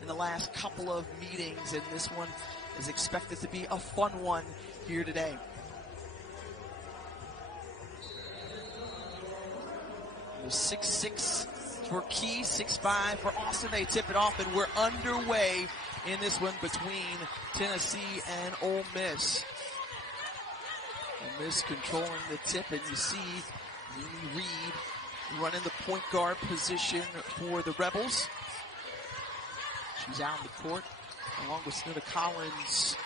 in the last couple of meetings, and this one is expected to be a fun one here today. It was 6-6 for Key, 6-5 for Austin. They tip it off, and we're underway in this one between Tennessee and Ole Miss. Ole Miss controlling the tip, and you see Mimi Reed running the point guard position for the Rebels. She's out on the court along with Snooda Collins,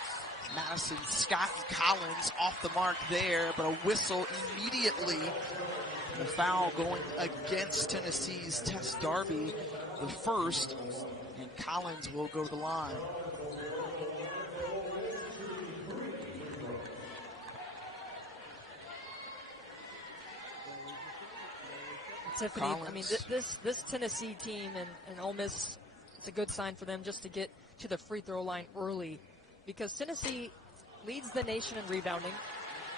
Madison, Scott, and Collins off the mark there, but a whistle immediately. The foul going against Tennessee's Tess Darby, the first, and Collins will go to the line. Tiffany, Collins. I mean, this Tennessee team and Ole Miss, it's a good sign for them just to get to the free throw line early, because Tennessee leads the nation in rebounding.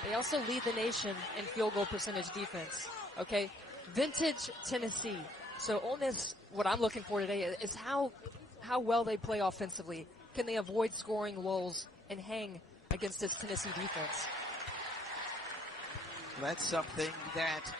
They also lead the nation in field goal percentage defense. Okay, vintage Tennessee. So Ole Miss, what I'm looking for today is how well they play offensively. Can they avoid scoring lulls and hang against this Tennessee defense? That's something that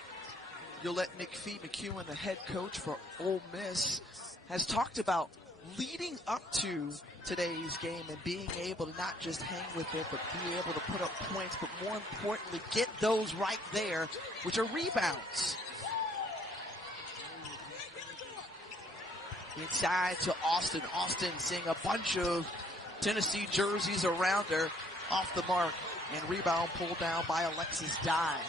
Yolette McPhee-McEwen, the head coach for Ole Miss, has talked about leading up to today's game and being able to not just hang with it, but be able to put up points, but more importantly, get those right there, which are rebounds. Inside to Austin. Austin seeing a bunch of Tennessee jerseys around her, off the mark, and rebound pulled down by Alexis Dye.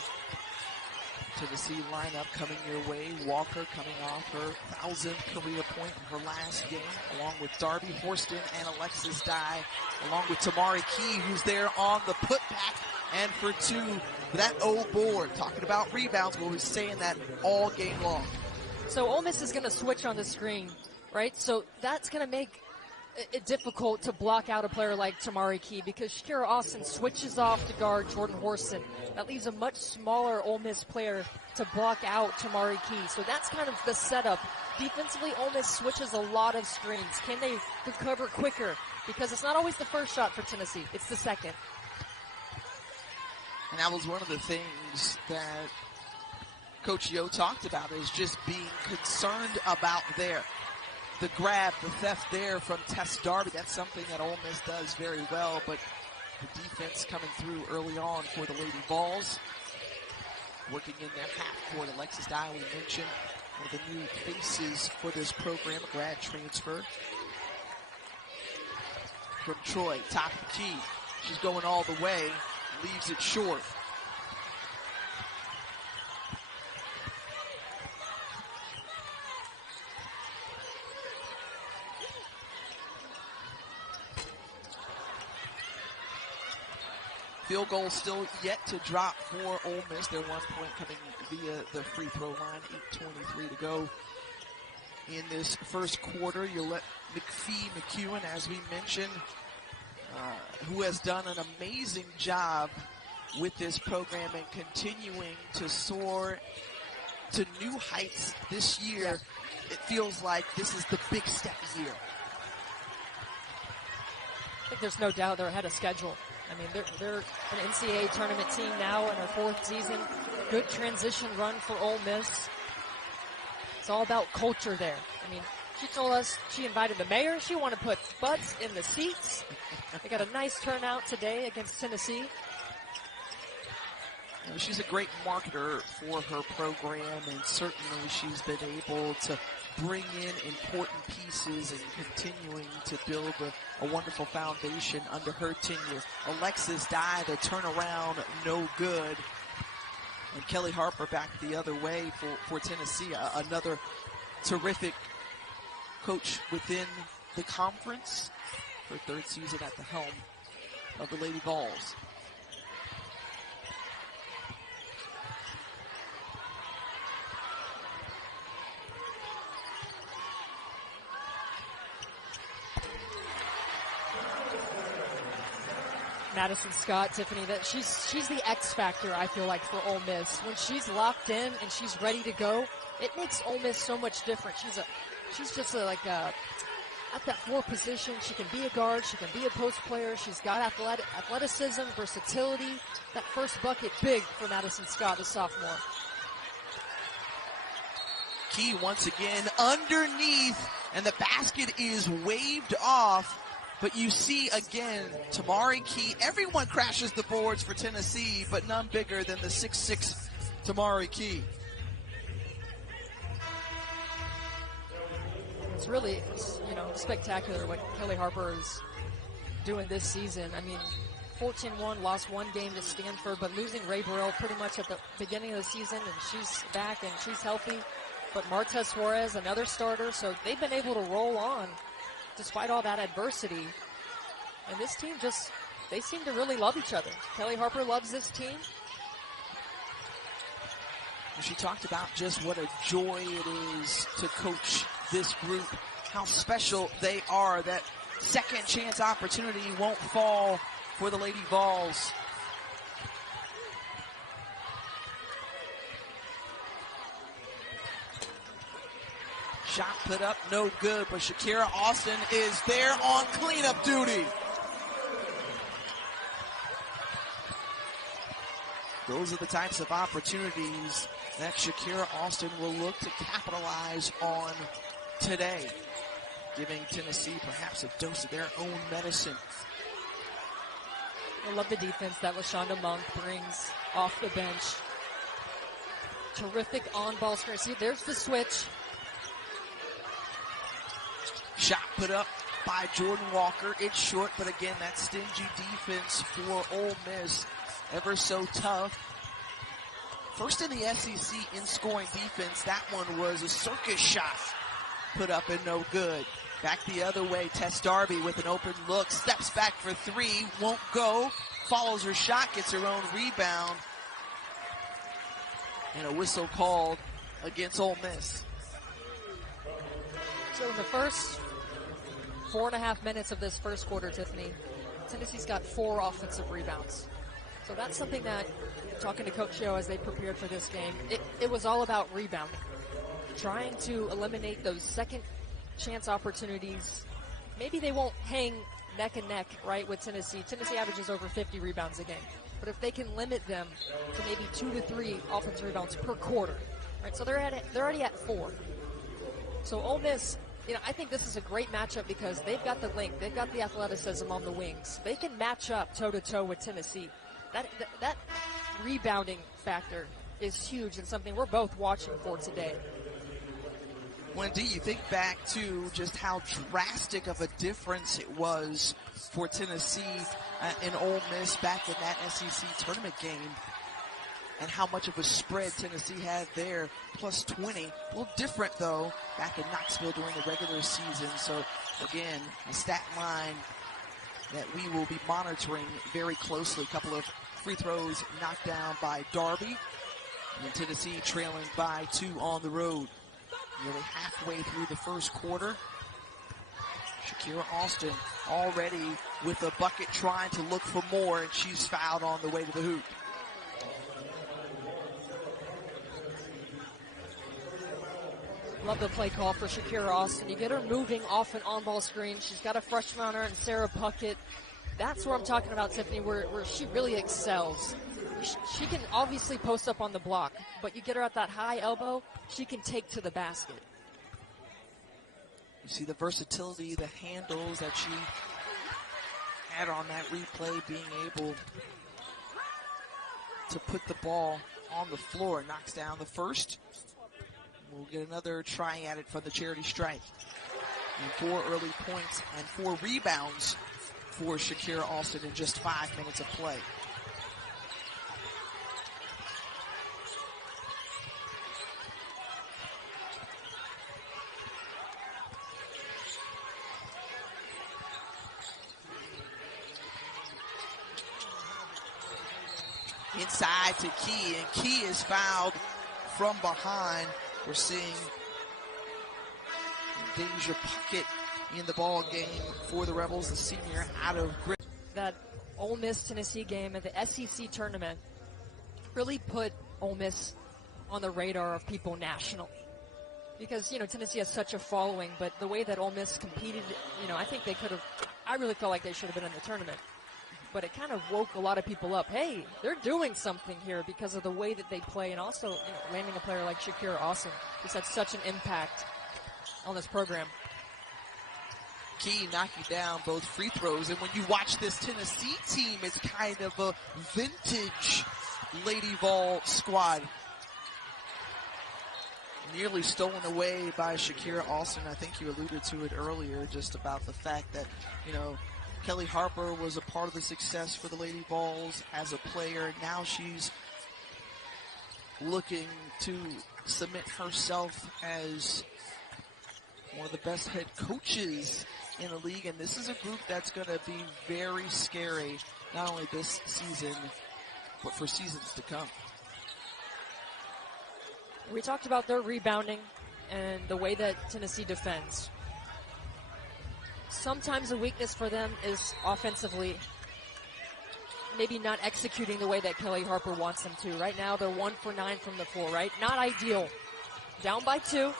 Tennessee lineup coming your way. Walker coming off her 1,000th career point in her last game, along with Darby Horston and Alexis Dye, along with Tamari Key, who's there on the putback, and for two, that old board. Talking about rebounds, we'll be saying that all game long. So Ole Miss is going to switch on the screen, right? So that's going to make it difficult to block out a player like Tamari Key, because Shakira Austin switches off to guard Jordan Horston. That leaves a much smaller Ole Miss player to block out Tamari Key. So that's kind of the setup. Defensively, Ole Miss switches a lot of screens. Can they recover quicker? Because it's not always the first shot for Tennessee. It's the second. And that was one of the things that Coach Yo talked about, is just being concerned about the grab, the theft there from Tess Darby. That's something that Ole Miss does very well, but the defense coming through early on for the Lady Vols. Working in their half court, Alexis Dye, we mentioned, one of the new faces for this program, a grad transfer from Troy. Top of the key. She's going all the way, leaves it short. Field goal still yet to drop for Ole Miss. Their 1 point coming via the free throw line. 8:23 to go in this first quarter. Yolette McPhee-McEwen, as we mentioned, who has done an amazing job with this program and continuing to soar to new heights this year. It feels like this is the big step year. I think there's no doubt they're ahead of schedule. I mean, they're an NCAA tournament team now in their fourth season. Good transition run for Ole Miss. It's all about culture there. I mean, she told us she invited the mayor. She wanted to put butts in the seats. They got a nice turnout today against Tennessee. She's a great marketer for her program, and certainly she's been able to bring in important pieces and continuing to build a wonderful foundation under her tenure. Alexis Dye, the turnaround, no good. And Kelly Harper back the other way for Tennessee, another terrific coach within the conference. Her third season at the helm of the Lady Vols. Madison Scott, Tiffany, that she's the X factor, I feel like, for Ole Miss. When she's locked in and she's ready to go, it makes Ole Miss so much different. She's just like a at that 4 position. She can be a guard. She can be a post player. She's got athleticism, versatility. That first bucket, big for Madison Scott, the sophomore. Key once again underneath, and the basket is waved off. But you see again, Tamari Key, everyone crashes the boards for Tennessee, but none bigger than the 6'6" Tamari Key. It's really, spectacular what Kelly Harper is doing this season. I mean, 14-1, lost 1 game to Stanford, but losing Ray Burrell pretty much at the beginning of the season, and she's back and she's healthy. But Martez Suarez, another starter, so they've been able to roll on despite all that adversity. And this team they seem to really love each other. Kelly Harper loves this team. She talked about just what a joy it is to coach this group, how special they are. That second chance opportunity won't fall for the Lady Vols. Shot put up, no good, but Shakira Austin is there on cleanup duty. Those are the types of opportunities that Shakira Austin will look to capitalize on today, giving Tennessee perhaps a dose of their own medicine. I love the defense that LaShonda Monk brings off the bench. Terrific on-ball screen. See, there's the switch. Shot put up by Jordan Walker. It's short, but again, that stingy defense for Ole Miss, ever so tough. First in the SEC in scoring defense. That one was a circus shot put up and no good. Back the other way, Tess Darby with an open look. Steps back for 3, won't go. Follows her shot, gets her own rebound. And a whistle called against Ole Miss. So in the first 4.5 minutes of this first quarter, Tiffany, Tennessee's got 4 offensive rebounds. So that's something that, talking to Coach Show as they prepared for this game, it was all about rebounding. Trying to eliminate those second chance opportunities. Maybe they won't hang neck and neck, right, with Tennessee. Tennessee averages over 50 rebounds a game. But if they can limit them to maybe 2 to 3 offensive rebounds per quarter, right? So they're already at 4. So Ole Miss, I think this is a great matchup because they've got the length, they've got the athleticism on the wings. They can match up toe-to-toe with Tennessee. That rebounding factor is huge and something we're both watching for today. Wendy, you think back to just how drastic of a difference it was for Tennessee and Ole Miss back in that SEC tournament game, and how much of a spread Tennessee had there, plus 20. A little different, though, back in Knoxville during the regular season. So, again, a stat line that we will be monitoring very closely. A couple of free throws knocked down by Darby, and Tennessee trailing by 2 on the road. Nearly halfway through the first quarter. Shakira Austin already with a bucket trying to look for more, and she's fouled on the way to the hoop. Love the play call for Shakira Austin. You get her moving off an on-ball screen. She's got a freshman on her and Sarah Puckett. That's where I'm talking about, Tiffany, where she really excels. She can obviously post up on the block, but you get her at that high elbow, she can take to the basket. You see the versatility, the handles that she had on that replay, being able to put the ball on the floor. Knocks down the first. We'll get another try at it from the charity stripe. And 4 early points and 4 rebounds for Shakira Austin in just 5 minutes of play. Inside to Key, and Key is fouled from behind. We're seeing Deja Puckett in the ball game for the Rebels, the senior out of grip. That Ole Miss Tennessee game at the SEC tournament really put Ole Miss on the radar of people nationally. because, Tennessee has such a following, but the way that Ole Miss competed, I think they could have, I really felt like they should have been in the tournament. But it kind of woke a lot of people up. Hey, they're doing something here because of the way that they play, and also landing a player like Shakira Austin just had such an impact on this program. Key knocking down both free throws, and when you watch this Tennessee team, it's kind of a vintage Lady Vol squad. Nearly stolen away by Shakira Austin. I think you alluded to it earlier, just about the fact that, Kelly Harper was a part of the success for the Lady Vols as a player. Now she's looking to cement herself as one of the best head coaches in the league, and this is a group that's going to be very scary, not only this season, but for seasons to come. We talked about their rebounding and the way that Tennessee defends. Sometimes a weakness for them is offensively maybe not executing the way that Kelly Harper wants them to. Right now, they're 1 for 9 from the floor, right? Not ideal. Down by 2.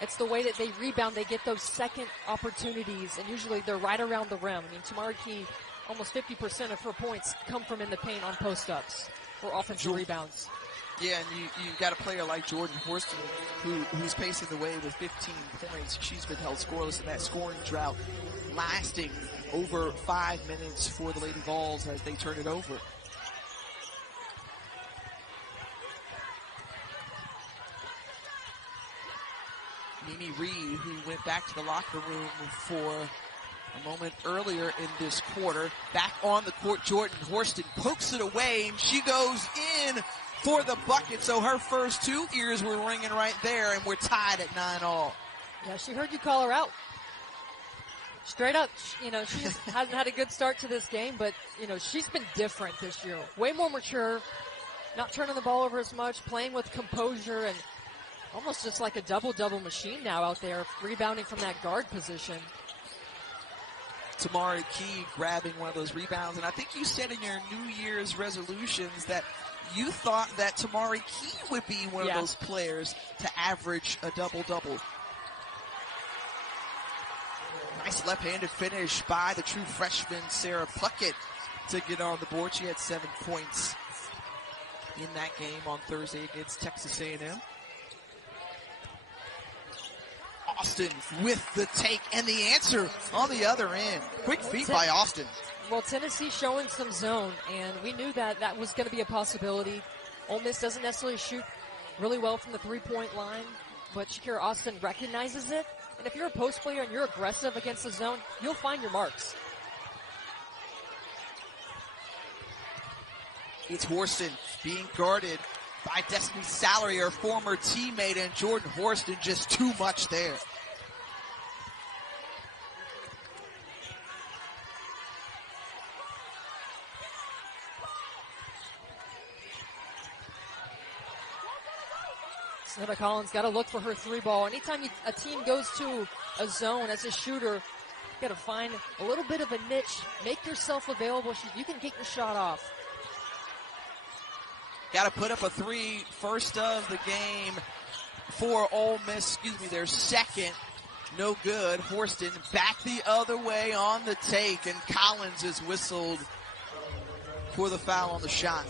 It's the way that they rebound. They get those second opportunities, and usually they're right around the rim. I mean, Tamari Key, almost 50% of her points come from in the paint on post-ups for offensive rebounds. Yeah, and you've got a player like Jordan Horston who's pacing the way with 15 points. She's been held scoreless in that scoring drought, lasting over 5 minutes for the Lady Vols as they turn it over. Mimi Reed, who went back to the locker room for a moment earlier in this quarter, back on the court. Jordan Horston pokes it away, and she goes in for the bucket. So her first 2 ears were ringing right there, and we're tied at 9-all. Yeah, she heard you call her out. Straight up, she just hasn't had a good start to this game, but, she's been different this year. Way more mature, not turning the ball over as much, playing with composure, and almost just like a double-double machine now out there, rebounding from that guard position. Tamari Key grabbing one of those rebounds, and I think you said in your New Year's resolutions that you thought that Tamari Key would be one of those players to average a double-double. Nice left-handed finish by the true freshman Sarah Puckett to get on the board. She had 7 points in that game on Thursday against Texas A&M. Austin with the take and the answer on the other end. Quick feet by Austin. Well, Tennessee showing some zone, and we knew that that was going to be a possibility. Ole Miss doesn't necessarily shoot really well from the three-point line, but Shakira Austin recognizes it. And if you're a post player and you're aggressive against the zone, you'll find your marks. It's Horston being guarded by Destiny Salary, her former teammate, and Jordan Horston just too much there. Snetta Collins got to look for her 3-ball. Anytime a team goes to a zone as a shooter, you got to find a little bit of a niche, make yourself available. You can get your shot off. Got to put up a 3, first of the game for Ole Miss. Their second. No good. Horston back the other way on the take, and Collins is whistled for the foul on the shot.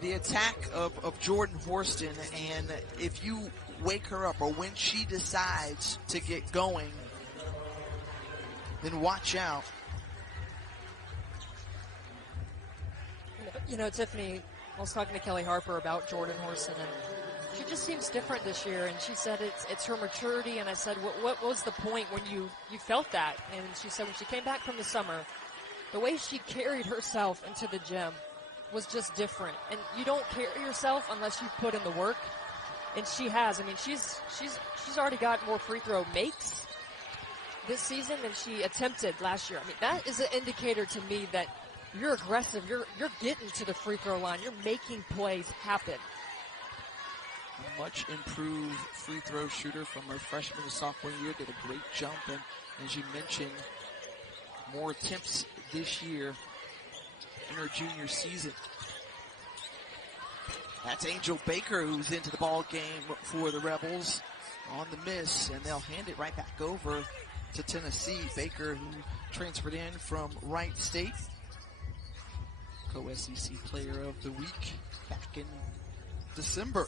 The attack of Jordan Horston, and if you wake her up or when she decides to get going, then watch out. Tiffany, I was talking to Kelly Harper about Jordan Horston, and she just seems different this year. And she said it's her maturity. And I said, what was the point when you felt that? And she said when she came back from the summer, the way she carried herself into the gym was just different. And you don't carry yourself unless you put in the work. And she has. I mean, she's already got more free throw makes this season than she attempted last year. I mean, that is an indicator to me that you're aggressive. You're getting to the free throw line. You're making plays happen. Much improved free throw shooter from her freshman to sophomore year. Did a great jump, and as you mentioned, more attempts this year in her junior season. That's Angel Baker, who's into the ball game for the Rebels on the miss, and they'll hand it right back over to Tennessee. Baker, who transferred in from Wright State, co-SEC Player of the Week back in December.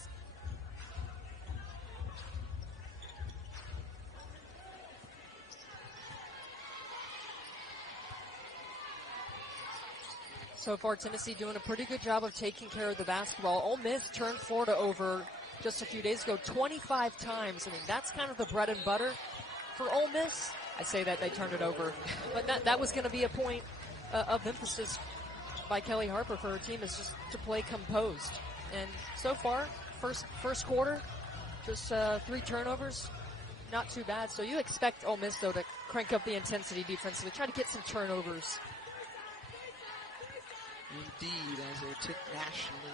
So far, Tennessee doing a pretty good job of taking care of the basketball. Ole Miss turned Florida over just a few days ago 25 times. I mean, that's kind of the bread and butter for Ole Miss. I say that they turned it over. But that was going to be a point of emphasis by Kelly Harper for her team, is just to play composed. And so far, first quarter, just 3 turnovers. Not too bad. So you expect Ole Miss, though, to crank up the intensity defensively, try to get some turnovers. Indeed, as a tip nationally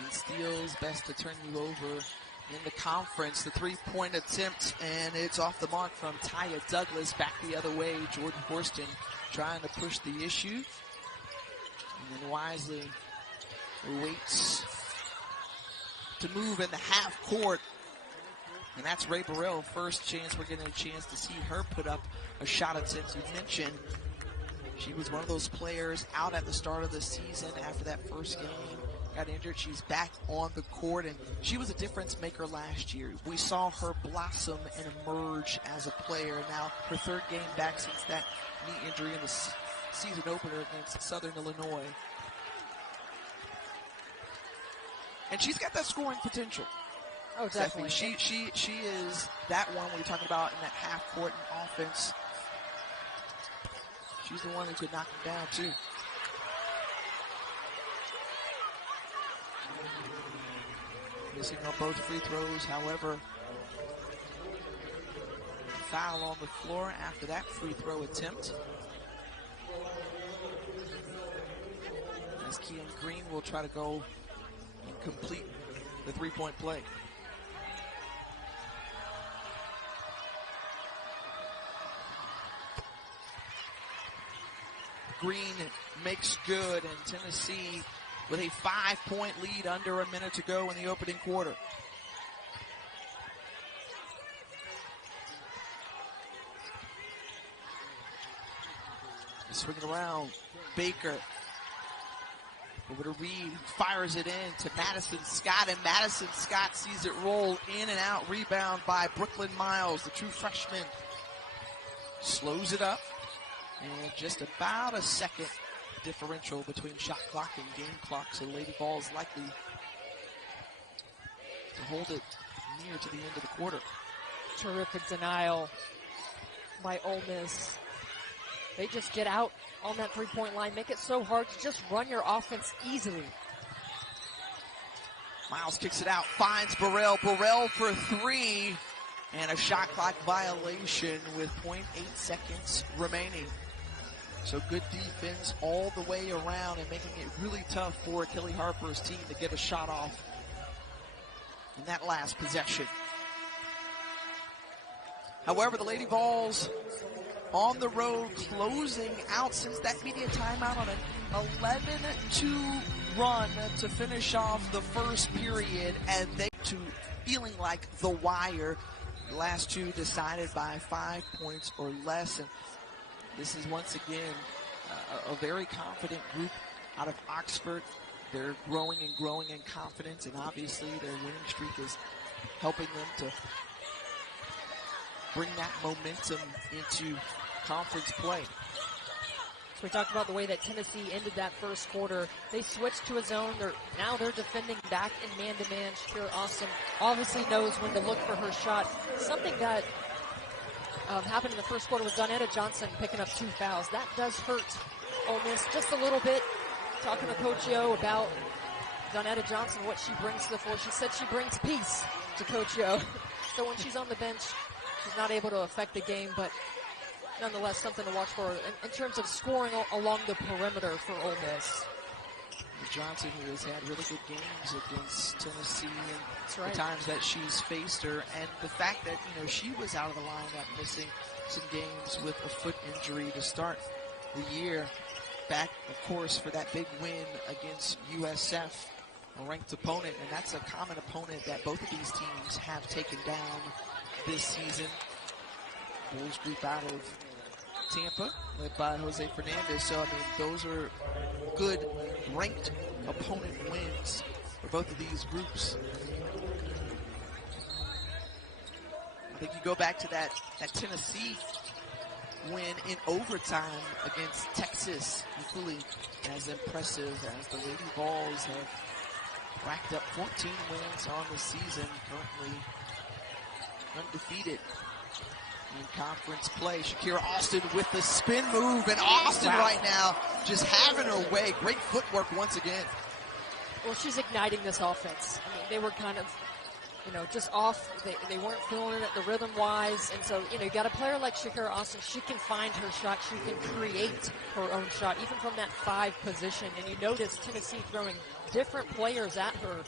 in steals, best to turn you over in the conference. The 3-point attempt, and it's off the mark from Taya Douglas. Back the other way, Jordan Horston trying to push the issue. And then Wisely waits to move in the half court. And that's Ray Burrell. First chance we're getting a chance to see her put up a shot attempt. You mentioned she was one of those players out at the start of the season after that first game, got injured. She's back on the court, and she was a difference maker last year. We saw her blossom and emerge as a player. Now, her 3rd game back since that knee injury in the season opener against Southern Illinois. And she's got that scoring potential. Oh, definitely. Stephanie. She is that one when you're talking about in that half court and offense. She's the one who could knock him down, too. Missing on both free throws, however. Foul on the floor after that free throw attempt. As Keon Green will try to go and complete the 3-point play. Green makes good, and Tennessee with a 5-point lead under a minute to go in the opening quarter. Swinging around, Baker over to Reed, fires it in to Madison Scott, and Madison Scott sees it roll in and out. Rebound by Brooklyn Miles, the true freshman. Slows it up. And just about a second differential between shot clock and game clock, so Lady Vol is likely to hold it near to the end of the quarter. Terrific denial by Ole Miss. They just get out on that 3-point line, make it so hard to just run your offense easily. Miles kicks it out, finds Burrell. Burrell for 3, and a shot clock violation with 0.8 seconds remaining. So good defense all the way around and making it really tough for Kelly Harper's team to get a shot off in that last possession. However, the Lady Vols on the road closing out since that media timeout on an 11-2 run to finish off the first period, and they to feeling like the wire. The last 2 decided by 5 points or less, and this is once again a very confident group out of Oxford. They're growing in confidence, and obviously their winning streak is helping them to bring that momentum into conference play. So we talked about the way that Tennessee ended that first quarter. They switched to a zone. Now they're defending back in man-to-man. Shakira Austin obviously knows when to look for her shot. Something that happened in the first quarter was Donetta Johnson picking up 2 fouls. That does hurt Ole Miss just a little bit. Talking to Coach Yo about Donetta Johnson, what she brings to the floor. She said she brings peace to Coach Yo. So when she's on the bench, she's not able to affect the game, but nonetheless something to watch for in terms of scoring along the perimeter for Ole Miss. Johnson, who has had really good games against Tennessee and That's right. the times that she's faced her, and the fact that, you know, she was out of the lineup missing some games with a foot injury to start the year. back, of course, for that big win against USF, a ranked opponent, and that's a common opponent that both of these teams have taken down this season. Bulls group out of Tampa, led by Jose Fernandez. So, I mean, those are good ranked opponent wins for both of these groups. I think you go back to that Tennessee win in overtime against Texas, equally as impressive as the Lady Vols have racked up 14 wins on the season, currently undefeated in conference play. Shakira Austin with the spin move, and Austin right now just having her way. Great footwork once again. Well, she's igniting this offense. I mean, they were kind of, just off. They weren't feeling it, the rhythm-wise. And so, you got a player like Shakira Austin. She can find her shot. She can create her own shot, even from that 5 position. And you notice Tennessee throwing different players at her.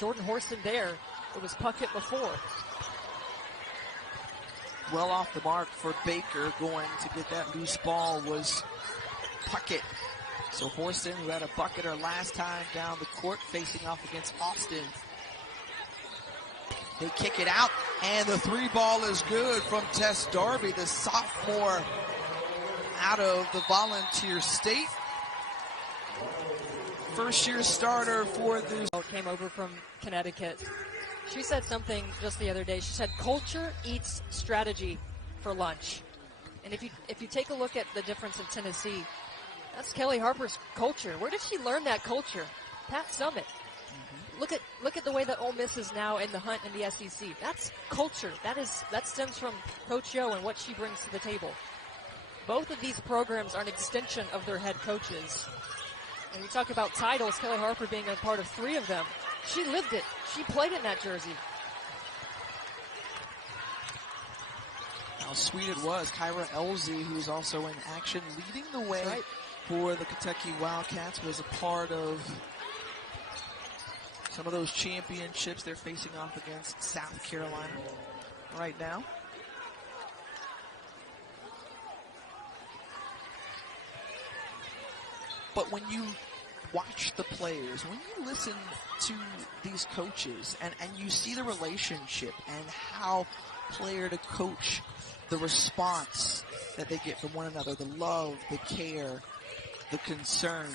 Jordan Horston there. It was Puckett before. Well off the mark for Baker. Going to get that loose ball was Puckett. So Horston, who had a bucket her last time down the court, facing off against Austin. They kick it out, and the 3 ball is good from Tess Darby, the sophomore out of the Volunteer State. First-year starter for this. Came over from Connecticut. She said something just the other day. She said, culture eats strategy for lunch. And if you take a look at the difference in Tennessee, that's Kelly Harper's culture. Where did she learn that culture? Pat Summitt. Look at the way that Ole Miss is now in the hunt in the SEC. That's culture. That stems from Coach Yo and what she brings to the table. Both of these programs are an extension of their head coaches. And we talk about titles, Kelly Harper being a part of 3 of them. She lived it. She played in that jersey. How sweet it was. Kyra Elzy, who's also in action, leading the way for the Kentucky Wildcats, was a part of some of those championships. They're facing off against South Carolina right now. But when you watch the players, when you listen to these coaches and you see the relationship and how player to coach, the response that they get from one another, the love, the care, the concern,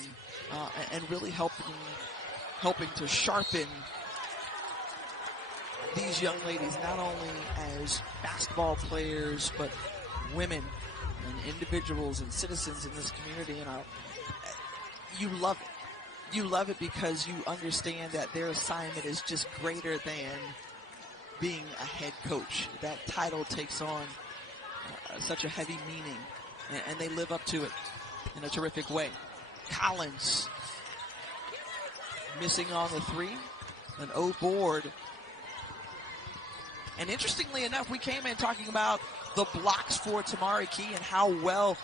and really helping to sharpen these young ladies, not only as basketball players, but women and individuals and citizens in this community. And you love it. You love it because you understand that their assignment is just greater than being a head coach. That title takes on such a heavy meaning, and they live up to it in a terrific way. Collins missing on the 3, an O board. And interestingly enough, we came in talking about the blocks for Tamari Key and how well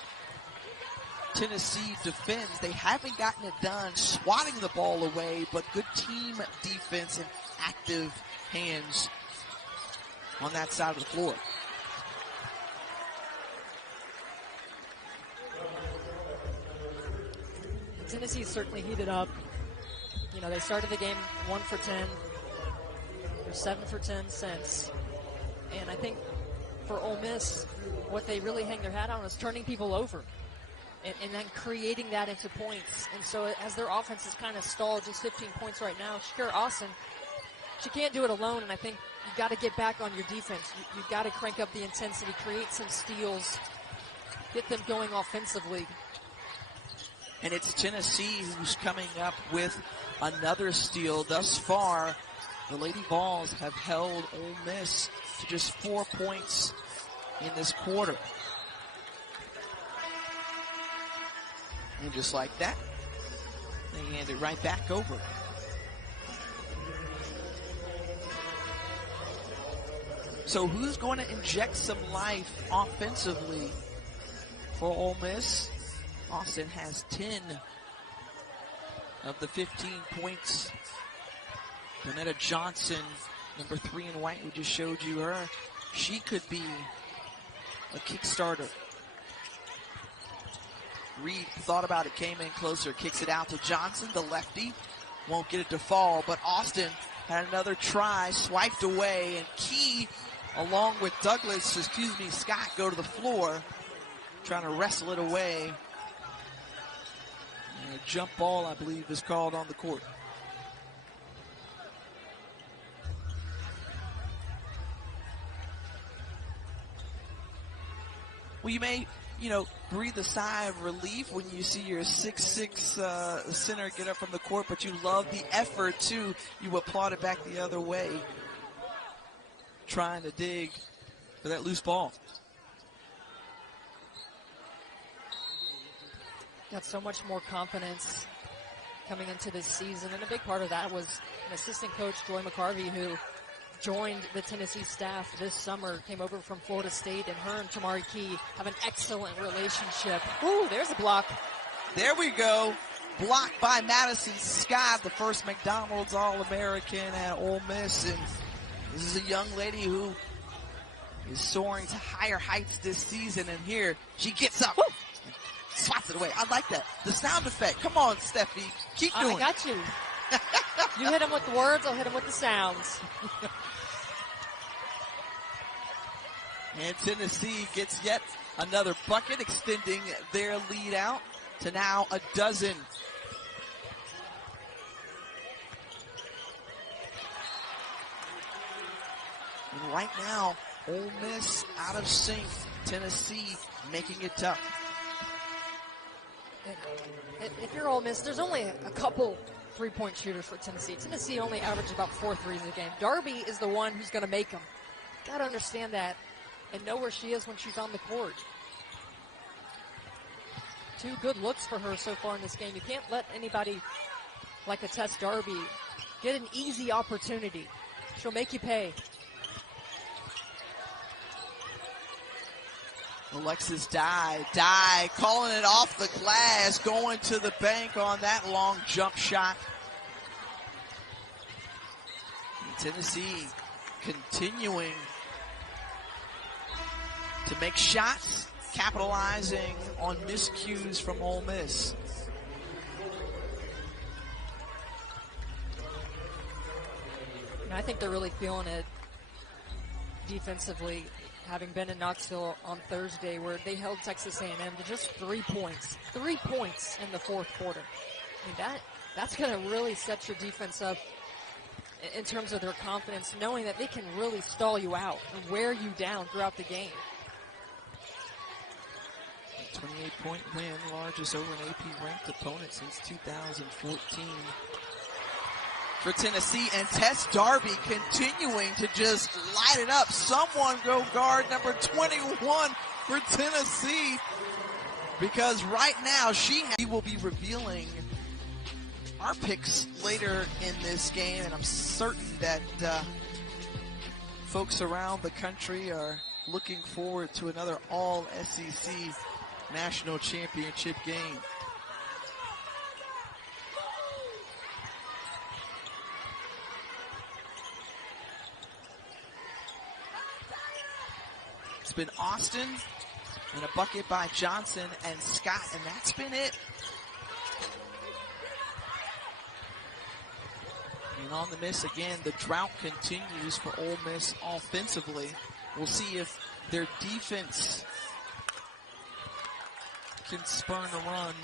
Tennessee defends. They haven't gotten it done swatting the ball away, but good team defense and active hands on that side of the floor. Tennessee certainly heated up. They started the game 1 for 10. They're 7 for 10 since. And I think for Ole Miss, what they really hang their hat on is turning people over and then creating that into points. And so as their offense is kind of stalled, just 15 points right now, Shakira Austin, she can't do it alone. And I think you've got to get back on your defense. You've got to crank up the intensity, create some steals, get them going offensively. And it's Tennessee who's coming up with another steal. Thus far, the Lady Vols have held Ole Miss to just 4 points in this quarter. And just like that, they hand it right back over. So who's going to inject some life offensively for Ole Miss? Austin has 10 of the 15 points. Donetta Johnson, number 3 in white, we just showed you her. She could be a kickstarter. Reed thought about it, came in closer, kicks it out to Johnson, the lefty. Won't get it to fall, but Austin had another try, swiped away, and Key, along with Scott, go to the floor, trying to wrestle it away. And a jump ball, I believe, is called on the court. Well, you may, breathe a sigh of relief when you see your 6'6" center get up from the court, but you love the effort, too. You applaud it back the other way, trying to dig for that loose ball. Got so much more confidence coming into this season, and a big part of that was an assistant coach, Joy McCarvey, who joined the Tennessee staff this summer, came over from Florida State, and her and Tamari Key have an excellent relationship. Ooh, there's a block. There we go. Blocked by Madison Scott, the first McDonald's All-American at Ole Miss. And this is a young lady who is soaring to higher heights this season. And here she gets up, swats it away. I like that. The sound effect. Come on, Steffi. Keep doing it. I got you. You hit him with the words, I'll hit him with the sounds. And Tennessee gets yet another bucket, extending their lead out to now a dozen. And right now, Ole Miss out of sync. Tennessee making it tough. If you're Ole Miss, there's only a couple three-point shooters for Tennessee. Tennessee only averages about 4 threes a game. Darby is the one who's going to make them. Got to understand that and know where she is when she's on the court. 2 good looks for her so far in this game. You can't let anybody like a Tess Darby get an easy opportunity. She'll make you pay. Alexis Dye calling it off the glass, going to the bank on that long jump shot. And Tennessee continuing to make shots, capitalizing on miscues from Ole Miss. And I think they're really feeling it defensively, having been in Knoxville on Thursday, where they held Texas A&M to just 3 points. 3 points in the fourth quarter. I mean, that's going to really set your defense up in terms of their confidence, knowing that they can really stall you out and wear you down throughout the game. 28-point win, largest over an AP-ranked opponent since 2014 for Tennessee. And Tess Darby continuing to just light it up. Someone go guard number 21 for Tennessee, because right now she will be revealing our picks later in this game, and I'm certain that folks around the country are looking forward to another all-SEC national championship game. It's been Austin and a bucket by Johnson and Scott, and that's been it. And on the miss again, the drought continues for Ole Miss offensively. We'll see if their defense can spurn a run.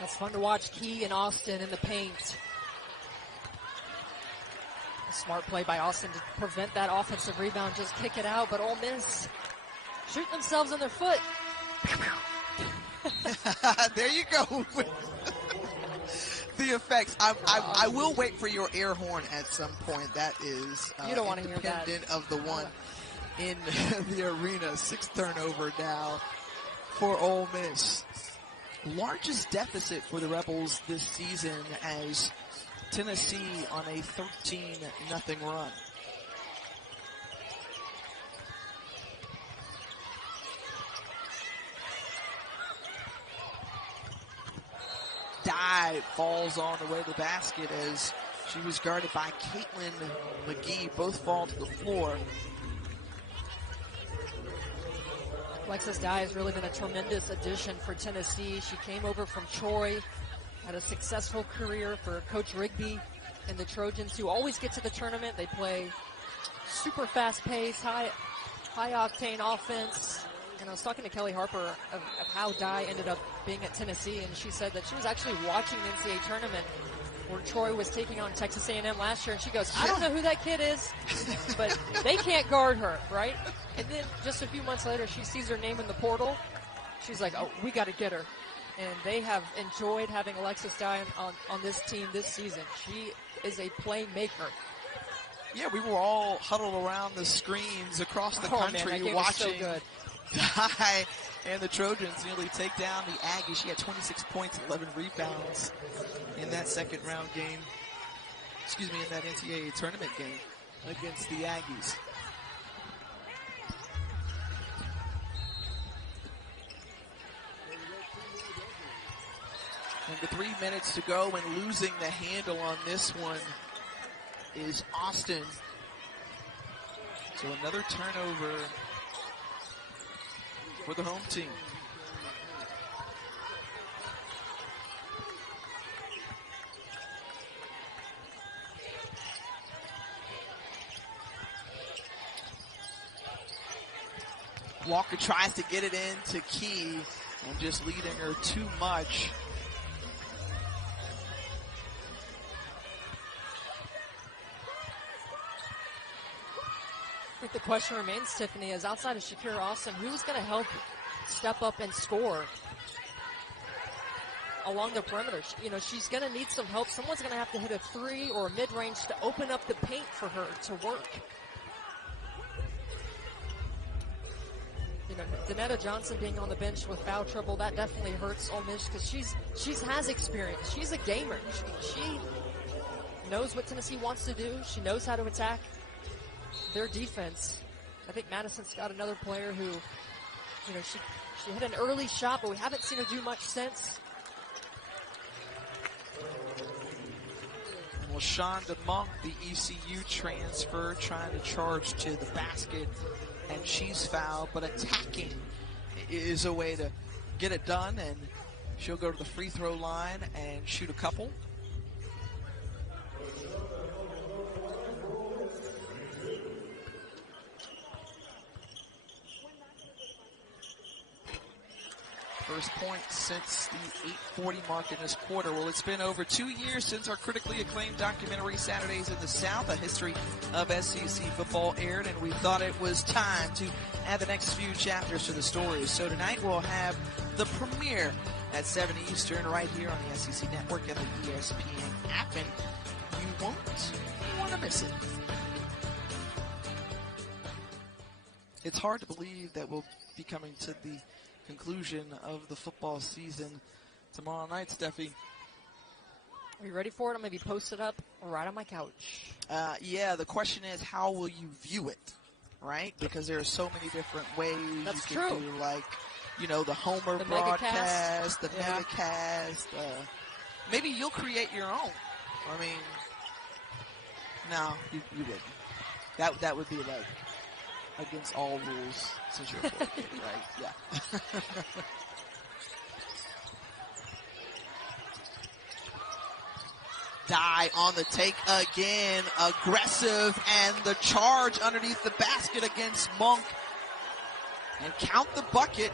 That's fun to watch. Key and Austin in the paint. A smart play by Austin to prevent that offensive rebound, just kick it out, but Ole Miss shooting themselves in their foot. There you go. The effects. I will wait for your air horn at some point. That is you don't want to hear that. Independent of the one in the arena. 6th turnover now for Ole Miss. Largest deficit for the Rebels this season as Tennessee on a 13-0 run. Dye falls on the way to the basket as She was guarded by Caitlin McGee. Both fall to the floor. Alexis Dye has really been a tremendous addition for Tennessee. She came over from Troy, had a successful career for Coach Rigby and the Trojans, who always get to the tournament. They play super fast-paced, high-octane offense. And I was talking to Kelly Harper of how Dye ended up being at Tennessee, and she said that she was actually watching the NCAA tournament where Troy was taking on Texas A&M last year, and she goes, I don't know who that kid is, but they can't guard her, right? And then just a few months later, she sees her name in the portal. She's like, oh, we got to get her. And they have enjoyed having Alexis Dye on this team this season. She is a playmaker. Yeah, we were all huddled around the screens across the country man, watching so good. Dye and the Trojans nearly take down the Aggies. She had 26 points, 11 rebounds in that second round game. Excuse me, in that NCAA tournament game against the Aggies. And with 3 minutes to go and losing the handle on this one is Austin. So another turnover for the home team. Walker tries to get it in to Key and just leading her too much. I think the question remains, Tiffany, is outside of Shakira Austin, who's going to help step up and score along the perimeter? You know, she's going to need some help. Someone's going to have to hit a three or a mid-range to open up the paint for her to work. You know, Danetta Johnson being on the bench with foul trouble, that definitely hurts Ole Miss because she has experience. She's a gamer. She knows what Tennessee wants to do. She knows how to attack their defense. I think Madison's got another player who, you know, she hit an early shot, but we haven't seen her do much since. Well, Shonda Monk, the ECU transfer, trying to charge to the basket, and she's fouled, but attacking is a way to get it done, and she'll go to the free throw line and shoot a couple. First point since the 8:40 mark in this quarter. Well, it's been over 2 years since our critically acclaimed documentary Saturdays in the South, a history of SEC football, aired, and we thought it was time to add the next few chapters to the story. So tonight we'll have the premiere at 7 Eastern right here on the SEC Network and the ESPN app, and you won't want to miss it. It's hard to believe that we'll be coming to the conclusion of the football season tomorrow night, Steffi. Are you ready for it? I'm going to be posted up right on my couch. Yeah, the question is, how will you view it, right? Because there are so many different ways That's you can true. do, like, you know, the Homer The broadcast, the Yeah. megacast. Maybe you'll create your own. I mean, no, you wouldn't. That would be like against all rules since you're a fourth kid, right? Yeah. Dye on the take again, aggressive, and the charge underneath the basket against Monk. And count the bucket.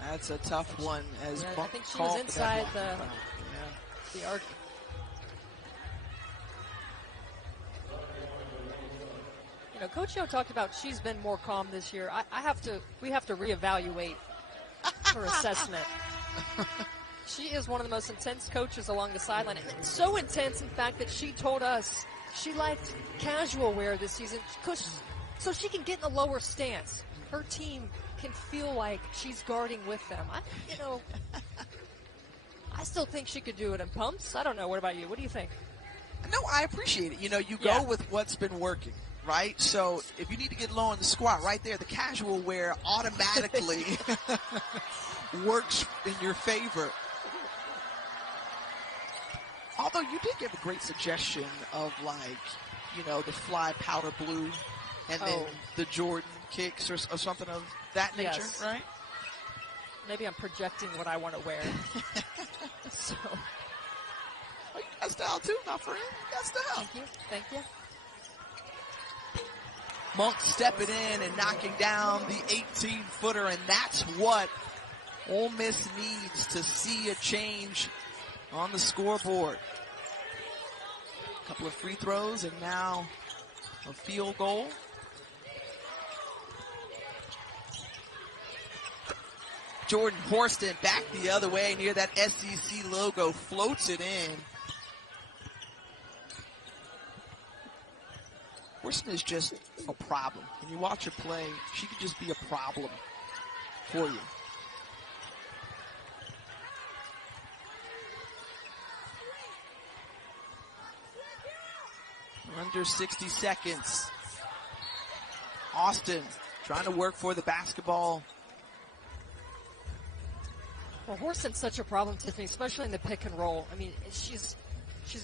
That's a tough one. As Yeah, I Monk think she called was for inside that the block. the arc. You know, Coach Yo talked about she's been more calm this year. We have to reevaluate her assessment. She is one of the most intense coaches along the sideline. So intense, in fact, that she told us she liked casual wear this season so she can get in a lower stance. Her team can feel like she's guarding with them. I still think she could do it in pumps. I don't know. What about you? What do you think? No, I appreciate it. You know, you go with what's been working, right? So if you need to get low in the squat, right there, the casual wear automatically works in your favor. Although you did give a great suggestion of, like, you know, the fly powder blue and then the Jordan kicks or something of that nature, yes. right? Maybe I'm projecting what I want to wear. So. Oh, you got style too, my friend. You got style. Thank you. Thank you. Monk stepping in and knocking down the 18-footer, and that's what Ole Miss needs to see a change on the scoreboard. A couple of free throws and now a field goal. Jordan Horston back the other way near that SEC logo, floats it in. Horston is just a problem. When you watch her play, she could just be a problem for you. Under 60 seconds. Austin trying to work for the basketball. Well, Horston's such a problem, Tiffany, especially in the pick and roll. I mean, she's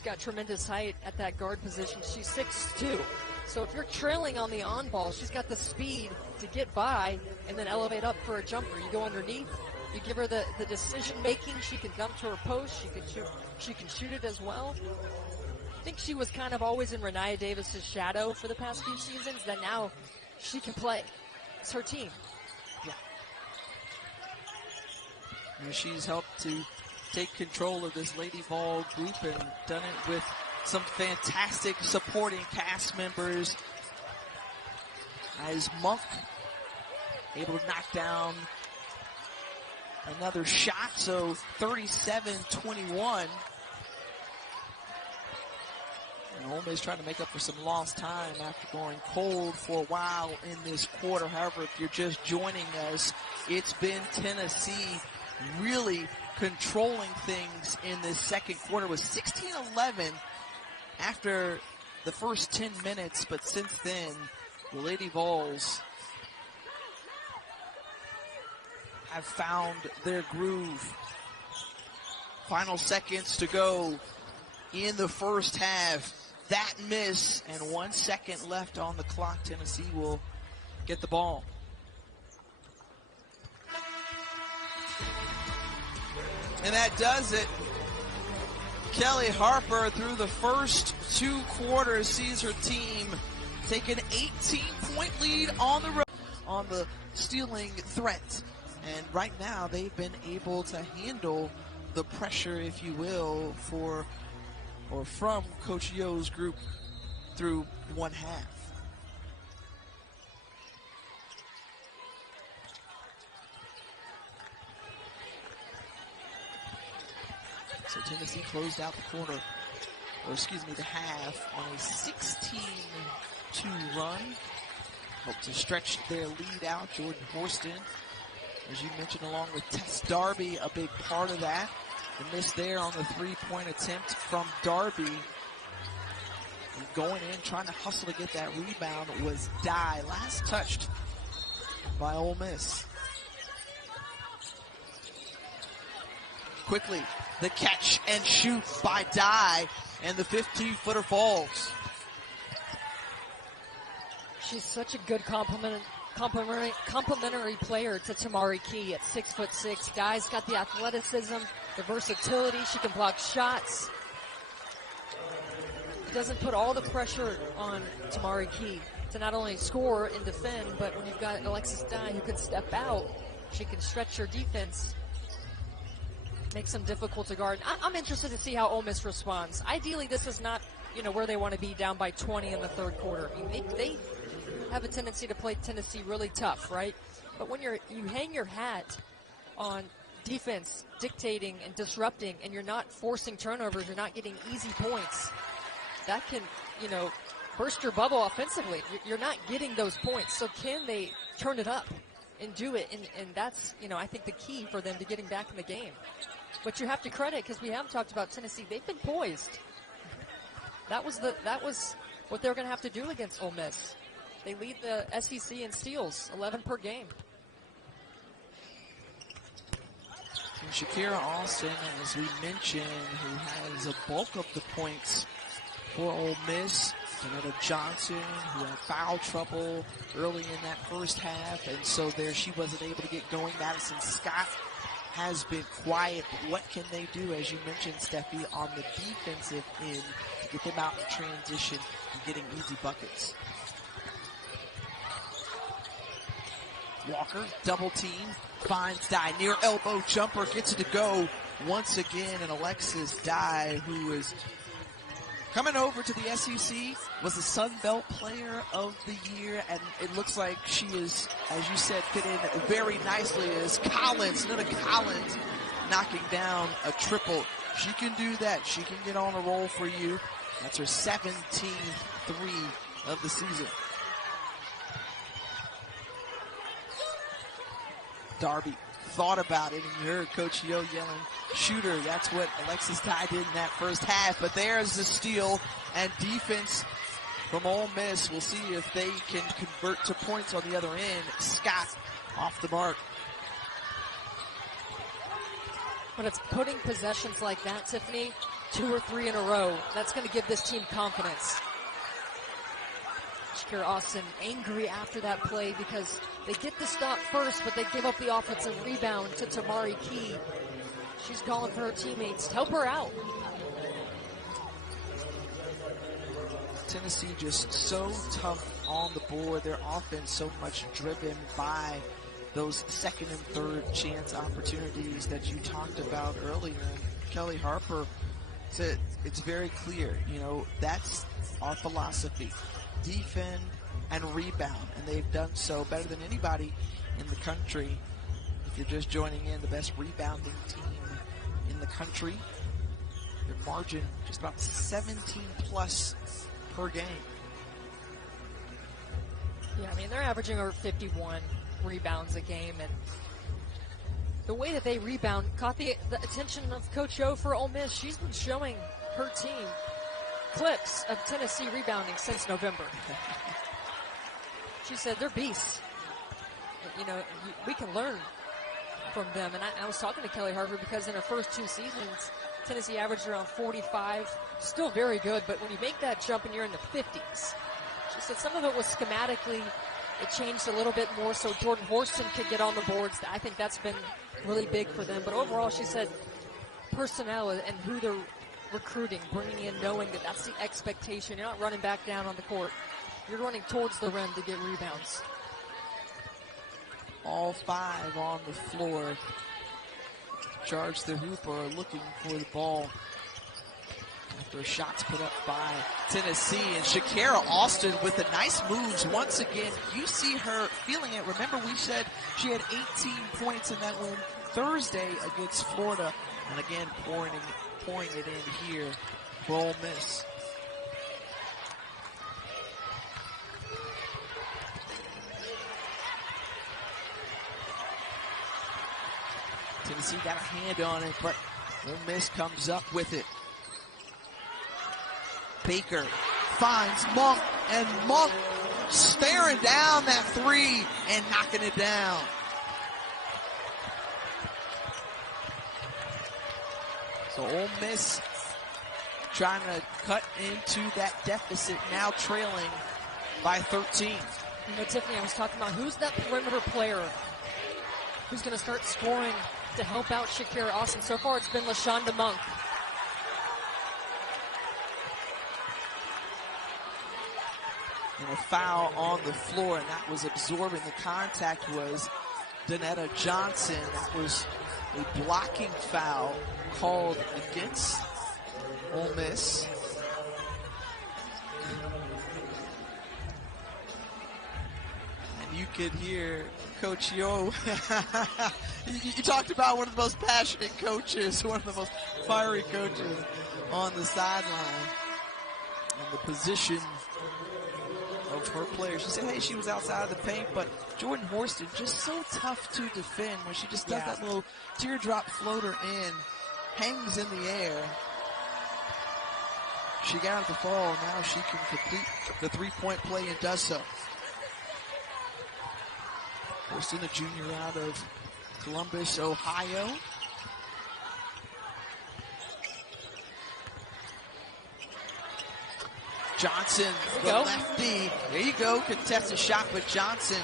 got tremendous height at that guard position. She's 6'2". So if you're trailing on the on ball, she's got the speed to get by and then elevate up for a jumper. You go underneath, you give her the decision making. She can jump to her post. She can shoot it as well. I think she was kind of always in Renaya Davis's shadow for the past few seasons. That now she can play. It's her team. Yeah. And she's helped to take control of this Lady Vol group and done it with some fantastic supporting cast members. As Monk able to knock down another shot, so 37-21. And Ole Miss trying to make up for some lost time after going cold for a while in this quarter. However, if you're just joining us, it's been Tennessee really controlling things in this second quarter with 16-11 after the first 10 minutes. But since then, the Lady Vols have found their groove. Final seconds to go in the first half. That miss and 1 second left on the clock. Tennessee will get the ball. And that does it. Kelly Harper, through the first 2 quarters, sees her team take an 18-point lead on the road on the stealing threat. And right now, they've been able to handle the pressure, if you will, from Coach Yo's group through one half. So Tennessee closed out the quarter, the half on a 16-2 run. Hope to stretch their lead out. Jordan Horston, as you mentioned, along with Tess Darby, a big part of that. The miss there on the 3-point attempt from Darby. And going in, trying to hustle to get that rebound was Dye. Last touched by Ole Miss. Quickly, the catch and shoot by Dye, and the 15-footer falls. She's such a good complementary player to Tamari Key at 6'6". Dye's got the athleticism, the versatility. She can block shots. Doesn't put all the pressure on Tamari Key to not only score and defend, but when you've got Alexis Dye who can step out, she can stretch her defense, makes them difficult to guard. I'm interested to see how Ole Miss responds. Ideally, this is not, where they want to be, down by 20 in the third quarter. I mean, they have a tendency to play Tennessee really tough, right? But when you hang your hat on defense, dictating and disrupting, and you're not forcing turnovers, you're not getting easy points, that can, burst your bubble offensively. You're not getting those points. So can they turn it up and do it? And that's, I think the key for them to getting back in the game. But you have to credit, because we have talked about Tennessee, they've been poised. That was what they're going to have to do against Ole Miss. They lead the SEC in steals, 11 per game. And Shakira Austin, as we mentioned, who has a bulk of the points for Ole Miss. Donetta Johnson, who had foul trouble early in that first half, and so there she wasn't able to get going. Madison Scott has been quiet. But what can they do, as you mentioned, Steffi, on the defensive end to get them out in transition and getting easy buckets? Walker, double team, finds Dye, near elbow jumper, gets it to go once again, and Alexis Dye, who is coming over to the SEC, was the Sun Belt Player of the Year, and it looks like she is, as you said, fit in very nicely as Collins, Nina Collins, knocking down a triple. She can do that. She can get on a roll for you. That's her 17th three of the season. Darby thought about it, and you heard Coach Yo yelling, shooter. That's what Alexis Dye did in that first half. But there's the steal and defense from Ole Miss. We'll see if they can convert to points on the other end. Scott off the mark. But it's putting possessions like that, Tiffany, 2 or 3 in a row. That's going to give this team confidence. Shakira Austin angry after that play because they get the stop first, but they give up the offensive rebound to Tamari Key. She's calling for her teammates to help her out. Tennessee just so tough on the board. Their offense so much driven by those second and third chance opportunities that you talked about earlier. And Kelly Harper said it's very clear, you know, that's our philosophy. Defend and rebound, and they've done so better than anybody in the country. If you're just joining in, the best rebounding team in the country. Their margin just about 17 plus per game. Yeah, I mean, they're averaging over 51 rebounds a game, and the way that they rebound caught the attention of Coach O for Ole Miss. She's been showing her team clips of Tennessee rebounding since November. She said they're beasts. You know, we can learn from them. And I was talking to Kelly Harper because in her first 2 seasons, Tennessee averaged around 45. Still very good, but when you make that jump and you're in the 50s, she said some of it was schematically, it changed a little bit more so Jordan Horston could get on the boards. I think that's been really big for them. But overall, she said personnel and who they're recruiting, bringing in, knowing that that's the expectation. You're not running back down on the court. You're running towards the rim to get rebounds. All 5 on the floor. Charge the hoop are looking for the ball after shots put up by Tennessee. And Shakira Austin with the nice moves once again. You see her feeling it. Remember, we said she had 18 points in that win Thursday against Florida. And again, pouring it in here for Ole Miss. Tennessee got a hand on it, but Ole Miss comes up with it. Baker finds Monk, and Monk staring down that 3 and knocking it down. So Ole Miss trying to cut into that deficit, now trailing by 13. You know, Tiffany, I was talking about who's that perimeter player who's going to start scoring to help out Shakira Austin. So far, it's been LaShonda Monk. And a foul on the floor, and that was absorbing the contact was Donetta Johnson. That was a blocking foul called against Ole Miss. And you could hear Coach Yo. You talked about one of the most passionate coaches, one of the most fiery coaches on the sideline. And the position of her players. She said, hey, she was outside of the paint, but Jordan Horston just so tough to defend when she just does that little teardrop floater in, hangs in the air. She got out the fall. Now she can complete the three-point play and does so. Kirsten, the junior out of Columbus, Ohio. Johnson, the lefty. There you go. Contested shot with Johnson.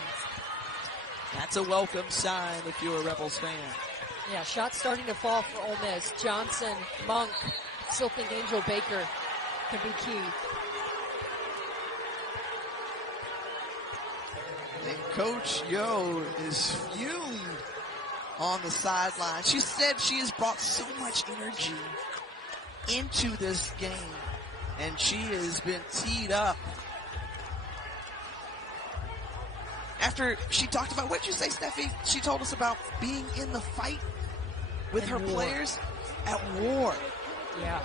That's a welcome sign if you're a Rebels fan. Yeah, shots starting to fall for Ole Miss. Johnson, Monk, still think Angel Baker can be key. And Coach Yo is fumed on the sideline. She said she has brought so much energy into this game, and she has been teed up. After she talked about, what did you say, Steffi? She told us about being in the fight with her players at war. Yeah.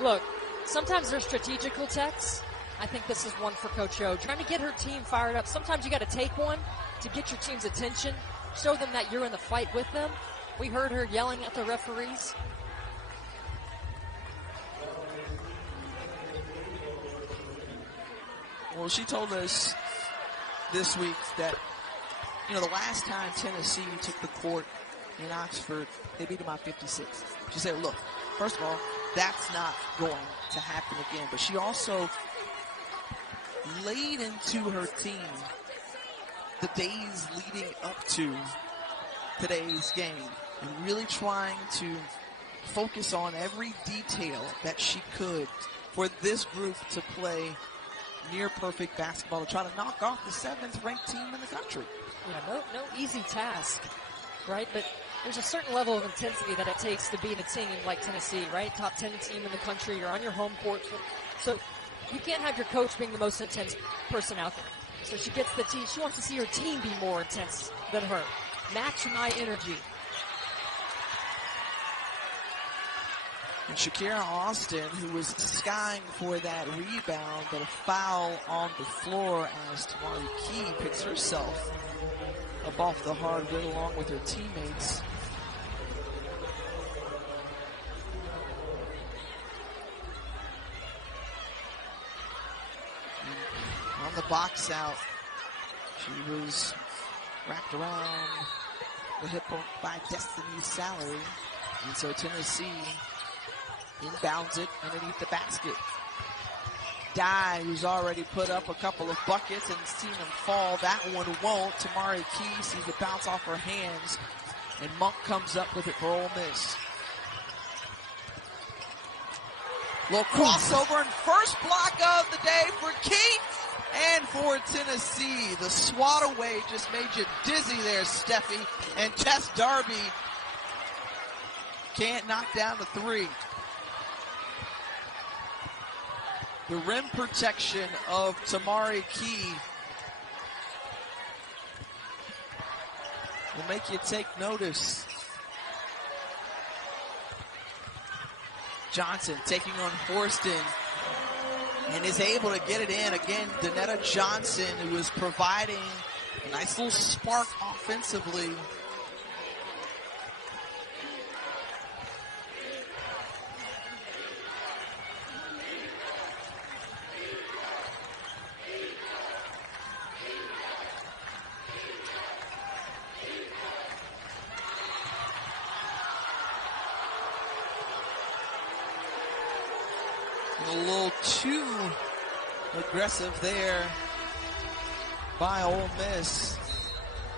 Look, sometimes there's strategical texts. I think this is one for Coach O. Trying to get her team fired up. Sometimes you got to take one to get your team's attention. Show them that you're in the fight with them. We heard her yelling at the referees. Well, she told us this week that, you know, the last time Tennessee took the court in Oxford, they beat them by 56. She said, look, first of all, that's not going to happen again. But she also laid into her team the days leading up to today's game and really trying to focus on every detail that she could for this group to play near perfect basketball to try to knock off the 7th ranked team in the country. Yeah, no easy task, right? But there's a certain level of intensity that it takes to beat a team like Tennessee, right? Top 10 team in the country. You're on your home court. So you can't have your coach being the most intense person out there. So she gets the team. She wants to see her team be more intense than her. Match my energy. And Shakira Austin, who was skying for that rebound, but a foul on the floor as Tamari Key picks herself up off the hardwood along with her teammates. And on the box out, she was wrapped around the hip by Destiny's Salary. And so Tennessee inbounds it underneath the basket. Dye, who's already put up a couple of buckets and seen him fall. That one won't. Tamari Key sees it bounce off her hands, and Monk comes up with it for Ole Miss. Little crossover and first block of the day for Key and for Tennessee. The swat away just made you dizzy there, Steffi. And Tess Darby can't knock down the three. The rim protection of Tamari Key will make you take notice. Johnson taking on Horston and is able to get it in. Again, Danetta Johnson, who is providing a nice little spark offensively. A little too aggressive there by Ole Miss.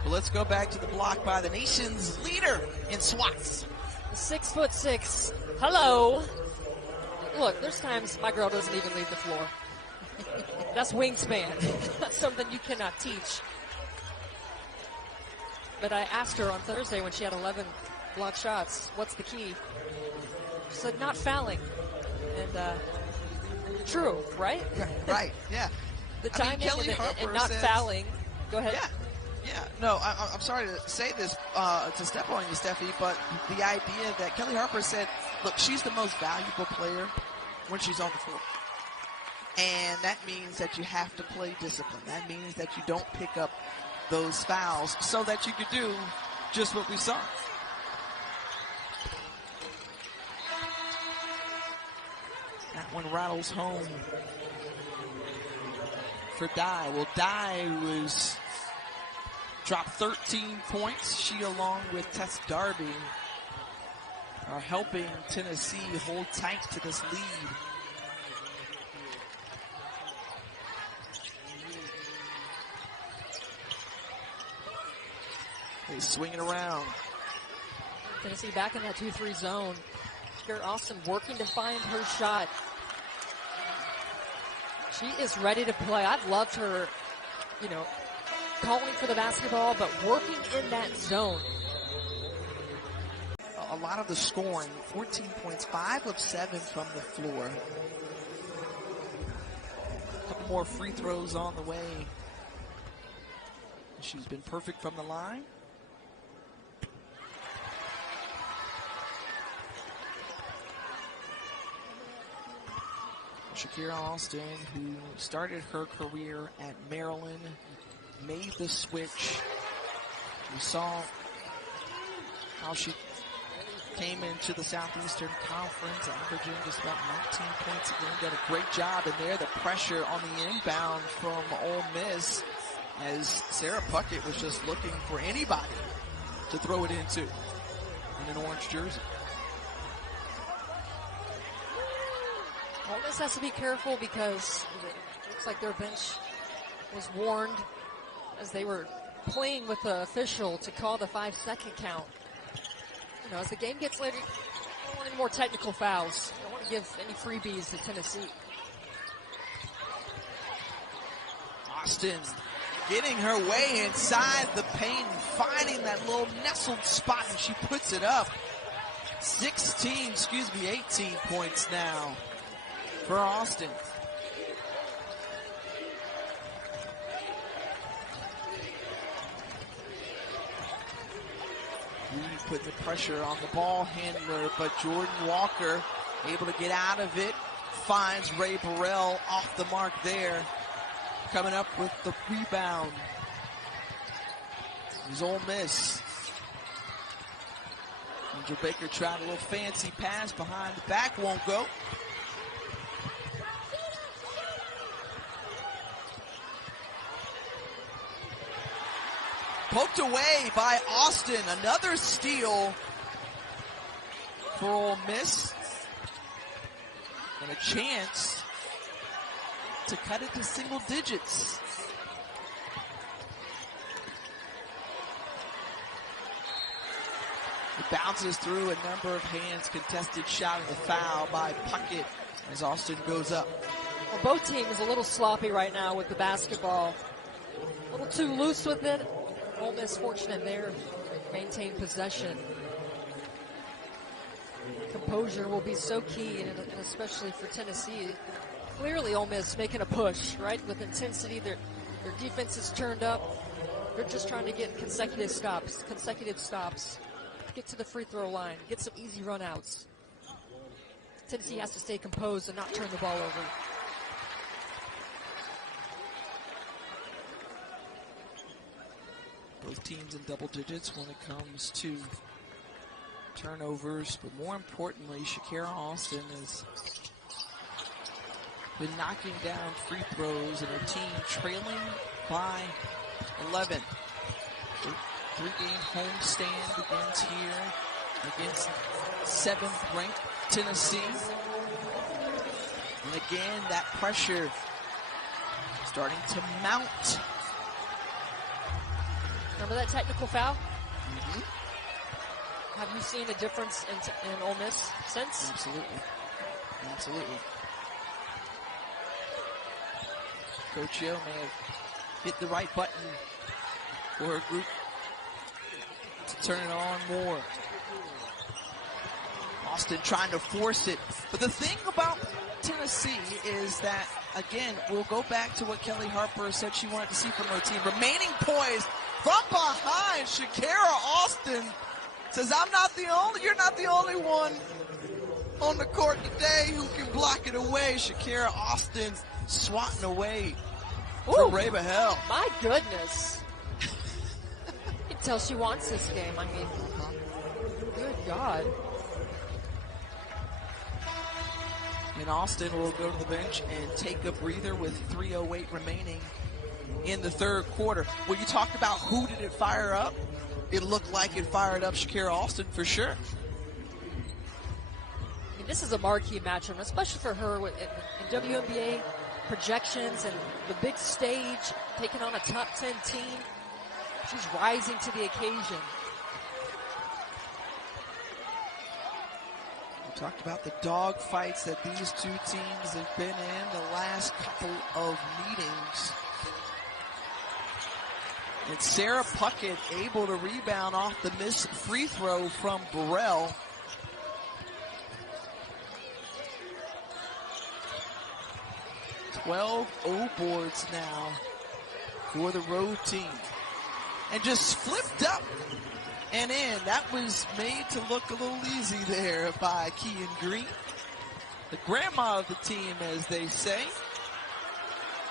But let's go back to the block by the nation's leader in swats. 6'6". Hello. Look, there's times my girl doesn't even leave the floor. That's wingspan. That's something you cannot teach. But I asked her on Thursday when she had 11 block shots, what's the key? She said, not fouling. And, true, right? Right, yeah. The timing and not fouling. Go ahead. Yeah. No, I'm sorry to say this, to step on you, Steffi, but the idea that Kelly Harper said, look, she's the most valuable player when she's on the floor. And that means that you have to play discipline. That means that you don't pick up those fouls so that you could do just what we saw. That one rattles home for Dye. Well, Dye was dropped 13 points. She, along with Tess Darby, are helping Tennessee hold tight to this lead. They swing it around. Tennessee back in that 2-3 zone. Garrett Austin working to find her shot. She is ready to play. I've loved her, you know, calling for the basketball, but working in that zone. A lot of the scoring, 14 points, 5 of 7 from the floor. A couple more free throws on the way. She's been perfect from the line. Shakira Austin, who started her career at Maryland, made the switch. We saw how she came into the Southeastern Conference, averaging just about 19 points a game. Did a great job in there. The pressure on the inbound from Ole Miss, as Sarah Puckett was just looking for anybody to throw it into in an orange jersey. Ole Miss has to be careful because it looks like their bench was warned as they were playing with the official to call the 5-second count. You know, as the game gets later, you don't want any more technical fouls. You don't want to give any freebies to Tennessee. Austin getting her way inside the paint and finding that little nestled spot, and she puts it up. 18 points now for Austin. Putting the pressure on the ball handler, but Jordan Walker able to get out of it. Finds Ray Burrell off the mark there. Coming up with the rebound is Ole Miss. Angel Baker tried a little fancy pass behind the back, won't go. Poked away by Austin. Another steal for Ole Miss. And a chance to cut it to single digits. It bounces through a number of hands. Contested shot and a foul by Puckett as Austin goes up. Well, both teams a little sloppy right now with the basketball. A little too loose with it. Ole Miss fortunate there, maintain possession. Composure will be so key, and especially for Tennessee. Clearly Ole Miss making a push, right, with intensity. Their defense is turned up. They're just trying to get consecutive stops, get to the free throw line, get some easy runouts. Tennessee has to stay composed and not turn the ball over. Both teams in double digits when it comes to turnovers, but more importantly, Shakira Austin has been knocking down free throws, and her team trailing by 11. Three-game homestand begins here against 7th-ranked Tennessee. And again, that pressure starting to mount. Remember that technical foul? Mm-hmm. Have you seen a difference in Ole Miss since? Absolutely. Coach Yo may have hit the right button for her group to turn it on more. Austin trying to force it. But the thing about Tennessee is that, again, we'll go back to what Kelly Harper said she wanted to see from her team. Remaining poised from behind. Shakira Austin says, you're not the only one on the court today who can block it away. Shakira Austin swatting away for Ray Behell. My goodness. You can tell she wants this game. I mean, good God. And Austin will go to the bench and take a breather with 3:08 remaining in the third quarter. When you talked about who did it fire up, it looked like it fired up Shakira Austin for sure. I mean, this is a marquee matchup, especially for her in WNBA projections and the big stage, taking on a top 10 team. She's rising to the occasion. We talked about the dog fights that these two teams have been in the last couple of meetings. And Sarah Puckett able to rebound off the missed free throw from Burrell. $12 boards now for the road team. And just flipped up and in. That was made to look a little easy there by Kean Green. The grandma of the team, as they say.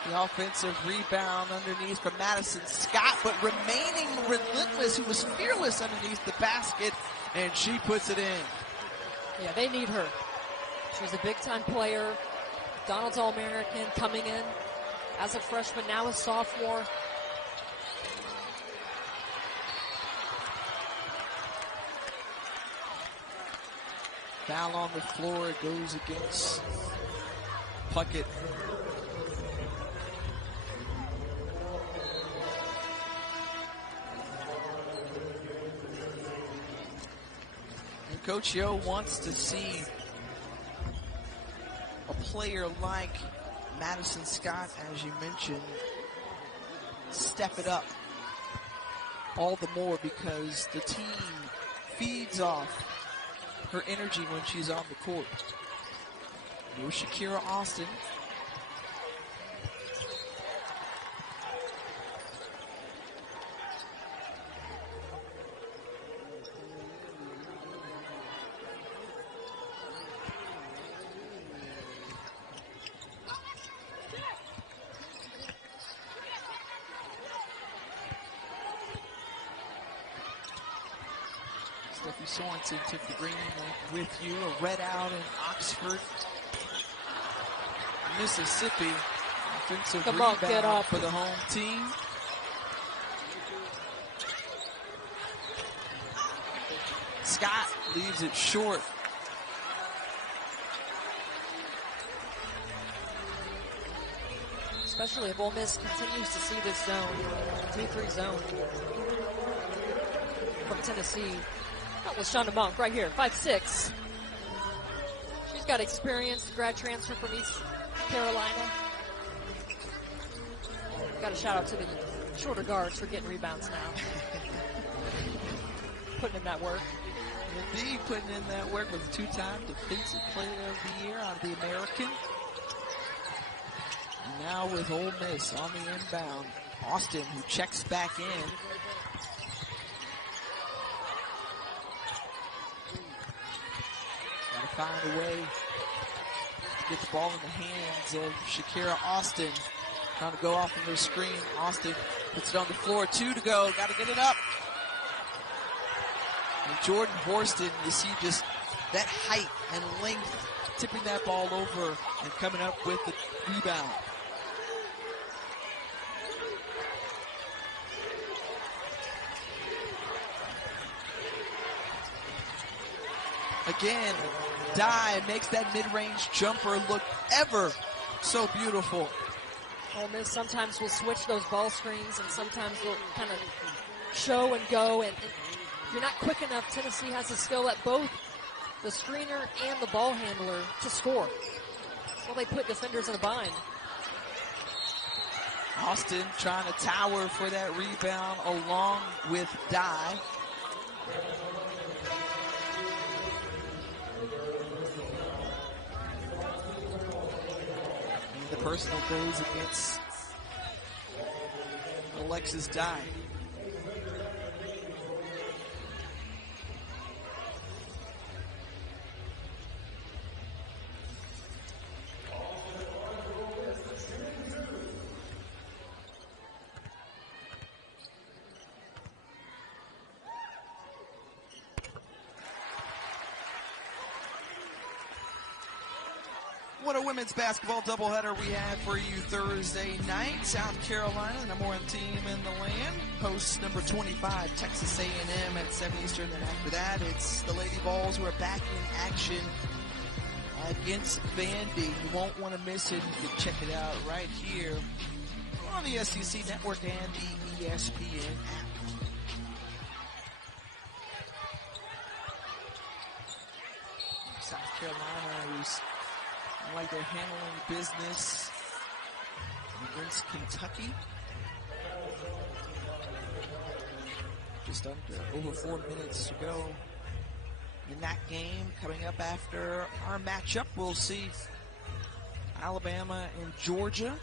The offensive rebound underneath from Madison Scott, but remaining relentless, who was fearless underneath the basket, and she puts it in. Yeah, they need her. She's a big-time player. Donald's All-American coming in as a freshman, now a sophomore. Foul on the floor, it goes against Puckett. And Coach Yo wants to see a player like Madison Scott, as you mentioned, step it up all the more because the team feeds off her energy when she's on the court. Here's Shakira Austin. Sorensen took the green with you. A red out in Oxford, Mississippi. Offensive rebound for the home team. Scott leaves it short. Especially if Ole Miss continues to see this zone, 2-3 zone from Tennessee. That was Shonda Monk right here, 5'6". She's got experience, grad transfer from East Carolina. Got a shout out to the shorter guards for getting rebounds now. Putting in that work. Indeed, putting in that work with a two-time defensive player of the year out of the American. And now with Ole Miss on the inbound. Austin, who checks back in. Find a way to get the ball in the hands of Shakira Austin. Trying to go off of the screen. Austin puts it on the floor. 2 to go. Got to get it up. And Jordan Horston, you see just that height and length, tipping that ball over and coming up with the rebound. Again, Dye makes that mid-range jumper look ever so beautiful. Ole Miss sometimes will switch those ball screens and sometimes will kind of show and go. And if you're not quick enough, Tennessee has a skill at both the screener and the ball handler to score. So they put defenders in a bind. Austin trying to tower for that rebound along with Dye. The personal goes against Alexis Dye. what a women's basketball doubleheader we have for you Thursday night. South Carolina, the number 1 team in the land, hosts number 25, Texas A&M at 7 Eastern. Then after that, it's the Lady Vols who are back in action against Vandy. You won't want to miss it. You can check it out right here on the SEC Network and the ESPN app. South Carolina, who's like they're handling business against Kentucky. Just over 4 minutes to go in that game. Coming up after our matchup, we'll see Alabama and Georgia.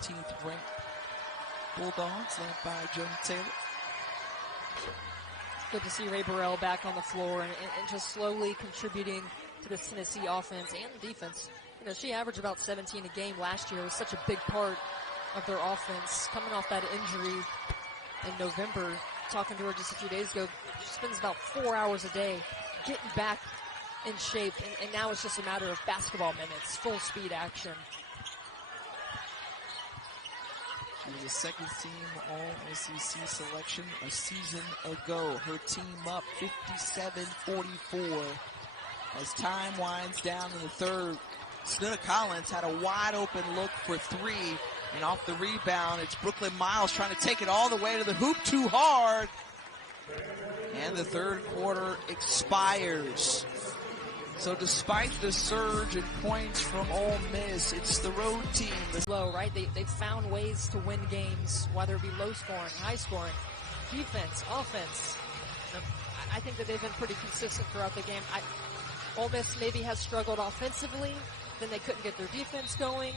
15th ranked Bulldogs led by Joan Taylor. Good to see Ray Burrell back on the floor and just slowly contributing to the Tennessee offense and the defense. You know, she averaged about 17 a game last year. It was such a big part of their offense. Coming off that injury in November, talking to her just a few days ago, she spends about 4 hours a day getting back in shape, and now it's just a matter of basketball minutes, full speed action. She was a second-team All-SEC selection a season ago. Her team up 57-44 as time winds down in the third. Snutta Collins had a wide-open look for three, and off the rebound, it's Brooklyn Miles trying to take it all the way to the hoop, too hard. And the third quarter expires. So despite the surge in points from Ole Miss, it's the road team. Low, right? They've found ways to win games, whether it be low scoring, high scoring, defense, offense. I think that they've been pretty consistent throughout the game. Ole Miss maybe has struggled offensively, then they couldn't get their defense going.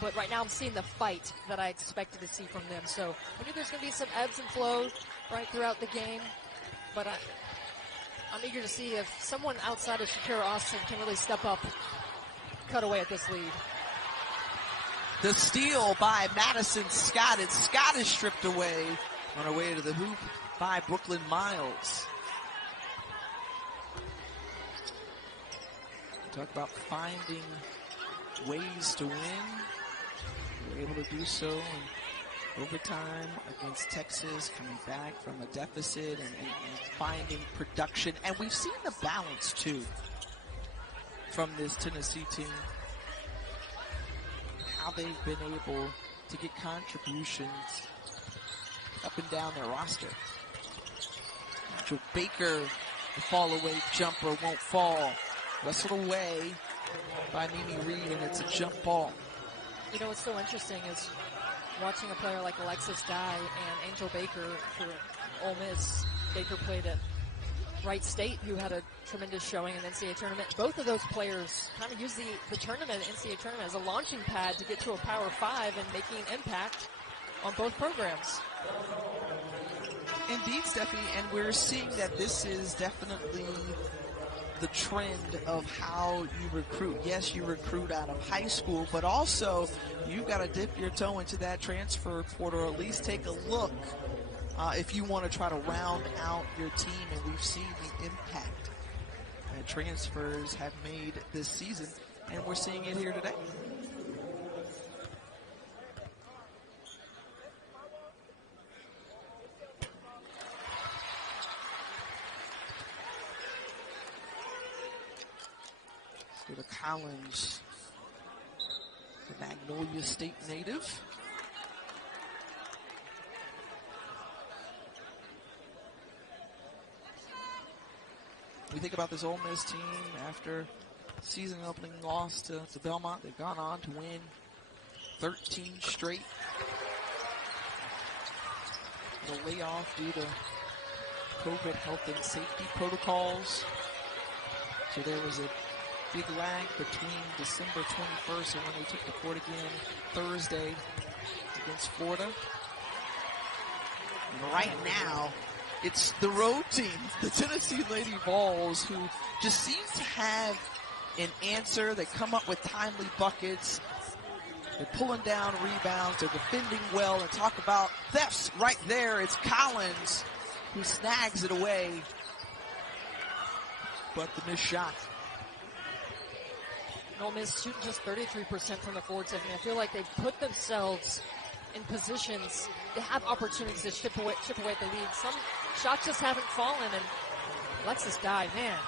But right now I'm seeing the fight that I expected to see from them. So I knew there's going to be some ebbs and flows right throughout the game. But I'm eager to see if someone outside of Shakira Austin can really step up, cut away at this lead. The steal by Madison Scott. And Scott is stripped away on her way to the hoop by Brooklyn Miles. Talk about finding ways to win. We're able to do so in overtime against Texas, coming back from a deficit and finding production. And we've seen the balance, too, from this Tennessee team. How they've been able to get contributions up and down their roster. Joe Baker, the fall-away jumper won't fall. Wrestled away by Mimi Reed, and it's a jump ball. You know what's so interesting is watching a player like Alexis Dye and Angel Baker for Ole Miss. Baker played at Wright State, who had a tremendous showing in the NCAA tournament. Both of those players kind of use the tournament, NCAA tournament, as a launching pad to get to a Power 5 and making an impact on both programs. Indeed, Stephanie, and we're seeing that this is definitely the trend of how you recruit. Yes, you recruit out of high school, but also you've got to dip your toe into that transfer portal, or at least take a look if you want to try to round out your team. And we've seen the impact that transfers have made this season, and we're seeing it here today. To Collins, the Magnolia State native. We think about this Ole Miss team after season opening loss to Belmont. They've gone on to win 13 straight. The layoff due to COVID health and safety protocols. So there was a big lag between December 21st and when they took the court again Thursday against Florida. And right now, it's the road team, the Tennessee Lady Vols, who just seems to have an answer. They come up with timely buckets. They're pulling down rebounds. They're defending well. And talk about thefts right there. It's Collins who snags it away. But the missed shot. Ole Miss shooting just 33% from the floor, Tiffany. I feel like they've put themselves in positions to have opportunities to chip away at the lead. Some shots just haven't fallen, and Alexis Dye, man,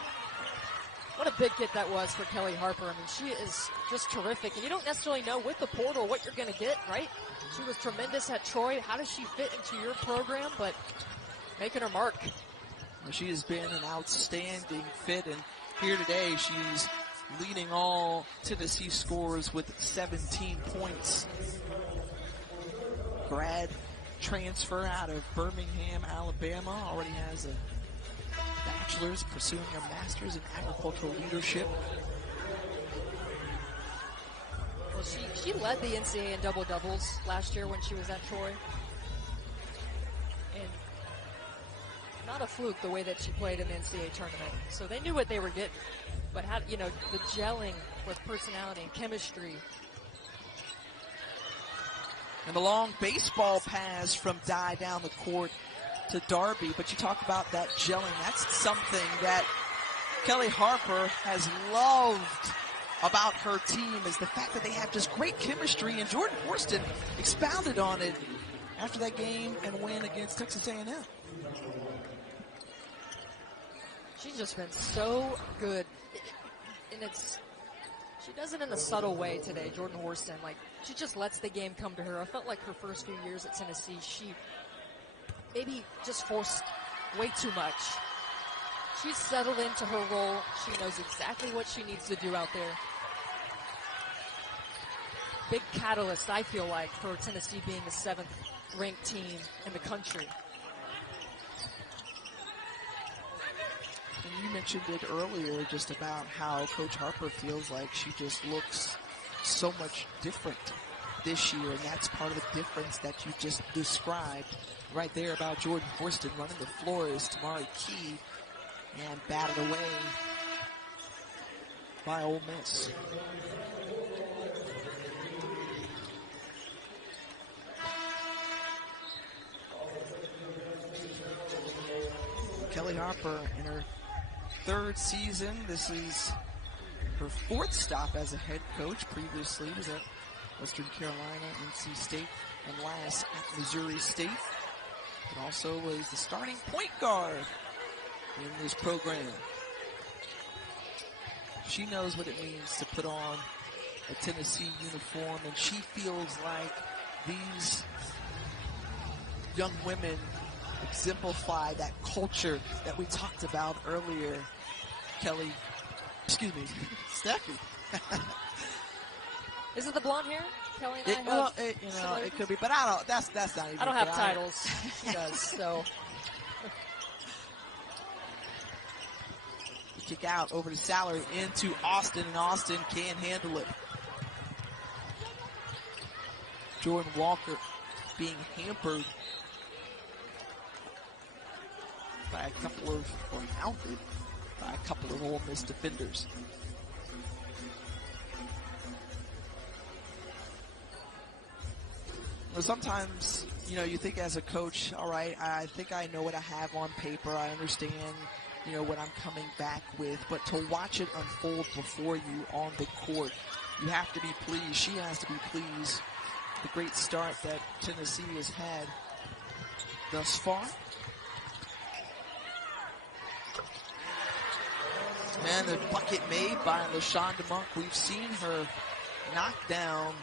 what a big get that was for Kelly Harper. I mean, she is just terrific, and you don't necessarily know with the portal what you're going to get, right? She was tremendous at Troy. How does she fit into your program? But making her mark. Well, she has been an outstanding fit, and here today she's leading all Tennessee scorers with 17 points. Grad transfer out of Birmingham, Alabama, already has a bachelor's, pursuing a master's in agricultural leadership. Well, she led the NCAA in double-doubles last year when she was at Troy. And not a fluke the way that she played in the NCAA tournament. So they knew what they were getting. But how, you know, the gelling with personality and chemistry. And the long baseball pass from Dye down the court to Darby. But you talk about that gelling. That's something that Kelly Harper has loved about her team, is the fact that they have just great chemistry. And Jordan Horston expounded on it after that game and win against Texas A&M. She's just been so good. And she does it in a subtle way today, Jordan Horston. Like, she just lets the game come to her. I felt like her first few years at Tennessee, she maybe just forced way too much. She's settled into her role. She knows exactly what she needs to do out there. Big catalyst, I feel like, for Tennessee being the 7th ranked team in the country. And you mentioned it earlier just about how Coach Harper feels like she just looks so much different this year, and that's part of the difference that you just described right there about Jordan Horston running the floor is Tamari Key, and batted away by Ole Miss. Kelly Harper in her 3rd season. This is her 4th stop as a head coach. Previously was at Western Carolina, NC State, and last at Missouri State. And also was the starting point guard in this program. She knows what it means to put on a Tennessee uniform, and she feels like these young women exemplify that culture that we talked about earlier. Steffi. Is it the blonde hair? Kelly and I have it could be, but I don't. That's not even. I don't have titles. She does, so. Kick out over to Salary into Austin, and Austin can't handle it. Jordan Walker being hampered by mounted by a couple of Ole Miss defenders. Well, sometimes, you think as a coach, all right, I think I know what I have on paper. I understand, what I'm coming back with. But to watch it unfold before you on the court, you have to be pleased. She has to be pleased. The great start that Tennessee has had thus far. And the bucket made by LaShonda Monk. We've seen her knock down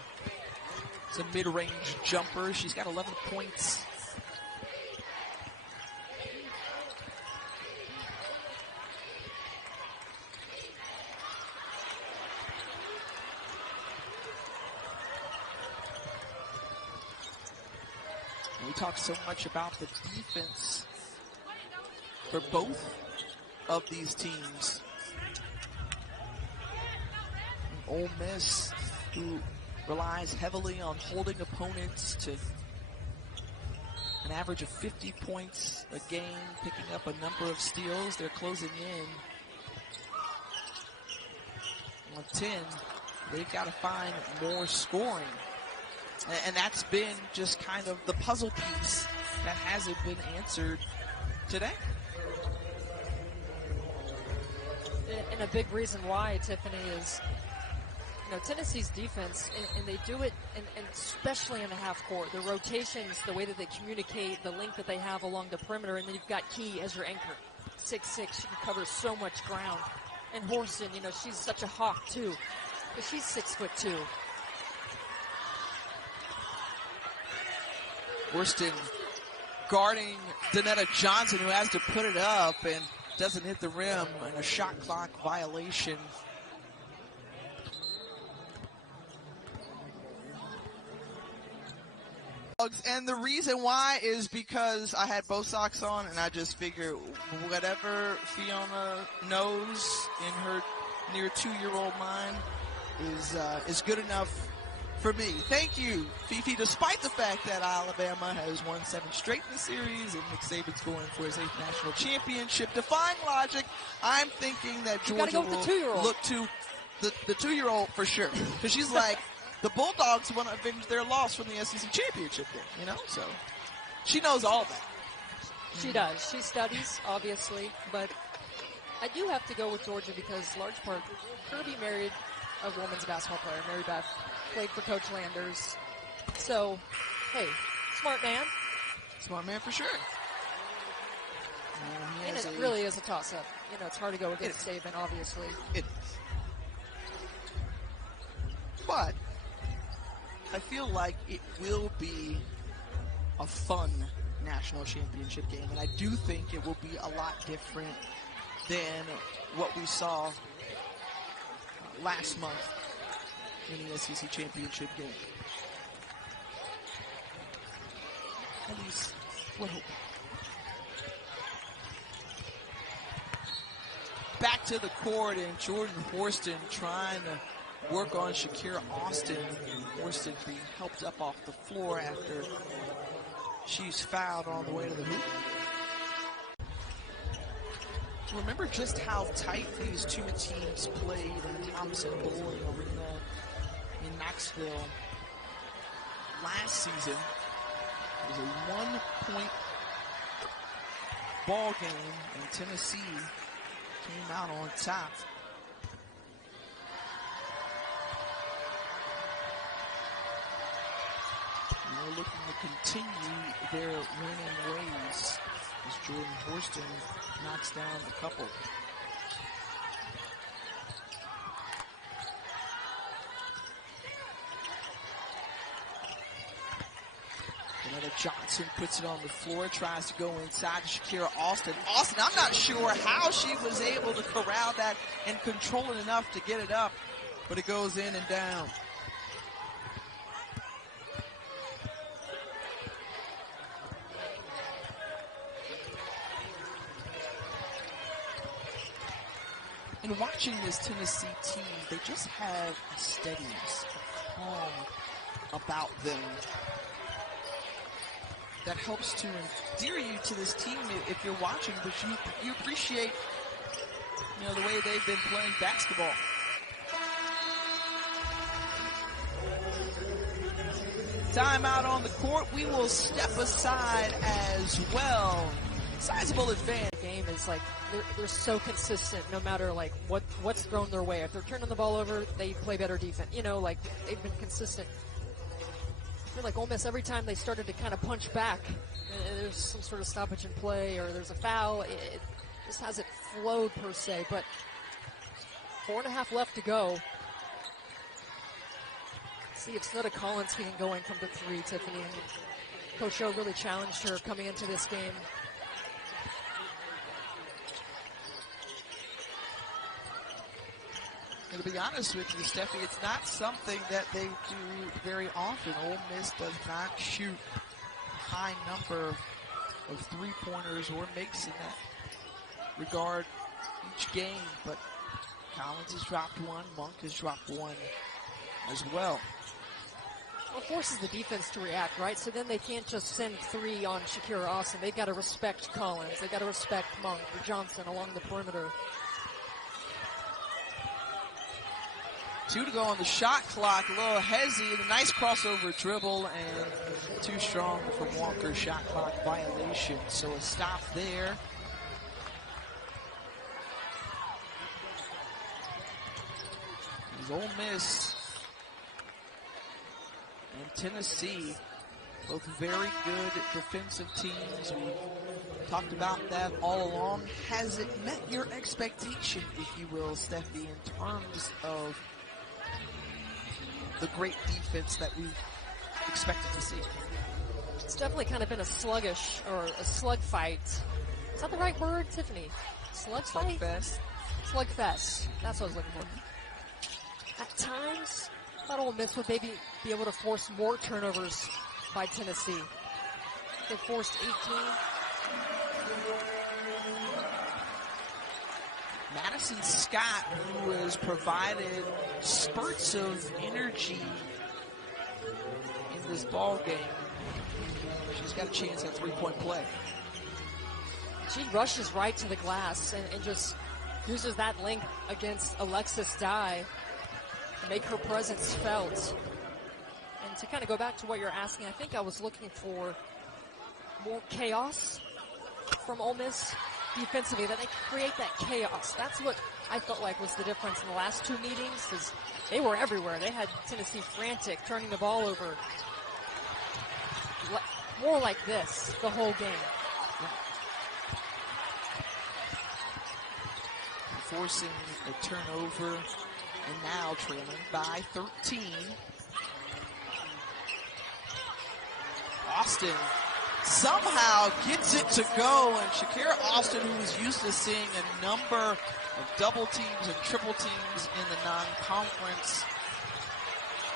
some mid-range jumpers. She's got 11 points. We talk so much about the defense for both of these teams. Ole Miss, who relies heavily on holding opponents to an average of 50 points a game, picking up a number of steals. They're closing in on 10. They've got to find more scoring. And that's been just kind of the puzzle piece that hasn't been answered today. And a big reason why, Tiffany, is You know, Tennessee's defense, and they do it, and especially in the half court, the rotations, the way that they communicate, the length that they have along the perimeter, and then you've got Key as your anchor. 6'6", she can cover so much ground. And Horston, you know, she's such a hawk too, but she's 6'2". Horston guarding Donetta Johnson, who has to put it up and doesn't hit the rim, and a shot clock violation. And the reason why is because I had both socks on, and I just figured whatever Fiona knows in her near 2-year-old mind is good enough for me. Thank you, Fifi. Despite the fact that Alabama has won 7 straight in the series and Nick Saban's going for his 8th national championship, defying logic, I'm thinking that Georgia will look to the 2-year-old for sure, because she's like, the Bulldogs want to avenge their loss from the SEC championship game, you know? So she knows all that. She does. She studies, obviously, but I do have to go with Georgia because, large part, Kirby married a women's basketball player, Mary Beth, played for Coach Landers. So, hey, smart man. Smart man for sure. And it really is a toss-up. You know, it's hard to go against Saban, obviously. It is. But I feel like it will be a fun national championship game, and I do think it will be a lot different than what we saw last month in the SEC championship game. At least, we're hoping. Back to the court, and Jordan Horston trying to work on Shakira Austin. Horston being helped up off the floor after she's fouled on the way to the hoop. Remember just how tight these two teams played in the Thompson Bowling Arena in Knoxville last season. It was a 1-point ball game, and Tennessee came out on top. They're looking to continue their winning ways as Jordan Horston knocks down a couple. Another Johnson puts it on the floor, tries to go inside to Shakira Austin. Austin, I'm not sure how she was able to corral that and control it enough to get it up, but it goes in and down. And watching this Tennessee team, they just have a steadiness, a calm about them that helps to endear you to this team if you're watching, but you appreciate, you know, the way they've been playing basketball. Timeout on the court. We will step aside as well. Sizable advantage. The game is like they're so consistent no matter like what's thrown their way. If they're turning the ball over, they play better defense. You know, like they've been consistent. I feel like Ole Miss, every time they started to kind of punch back, there's some sort of stoppage in play or there's a foul. It just hasn't flowed per se, but 4.5 left to go. See if Snudda Collins can go in from the 3, Tiffany. Coach O really challenged her coming into this game. And to be honest with you, Steffi, it's not something that they do very often. Ole Miss does not shoot a high number of three-pointers or makes in that regard each game. But Collins has dropped one. Monk has dropped one as well. Well, it forces the defense to react, right? So then they can't just send 3 on Shakira Austin. They've got to respect Collins. They've got to respect Monk or Johnson along the perimeter. 2 to go on the shot clock. A little hezzy, a nice crossover dribble, and too strong from Walker. Shot clock violation. So a stop there. As Ole Miss and Tennessee, both very good defensive teams. We talked about that all along. Has it met your expectation, if you will, Steffi, in terms of the great defense that we expected to see? It's definitely kind of been a sluggish or a slug fight. Is that the right word, Tiffany? Slug fight? Slugfest. Slugfest. That's what I was looking for. At times, I thought Ole Miss would maybe be able to force more turnovers by Tennessee. They forced 18. Madison Scott, who has provided spurts of energy in this ball game, she's got a chance at three-point play. She rushes right to the glass and just uses that length against Alexis Dye to make her presence felt. And to kind of go back to what you're asking, I think I was looking for more chaos from Ole Miss defensively, that they create that chaos. That's what I felt like was the difference in the last two meetings, is they were everywhere. They had Tennessee frantic, turning the ball over. More like this the whole game. Forcing a turnover, and now trailing by 13. Austin somehow gets it to go, and Shakira Austin, who was used to seeing a number of double teams and triple teams in the non-conference,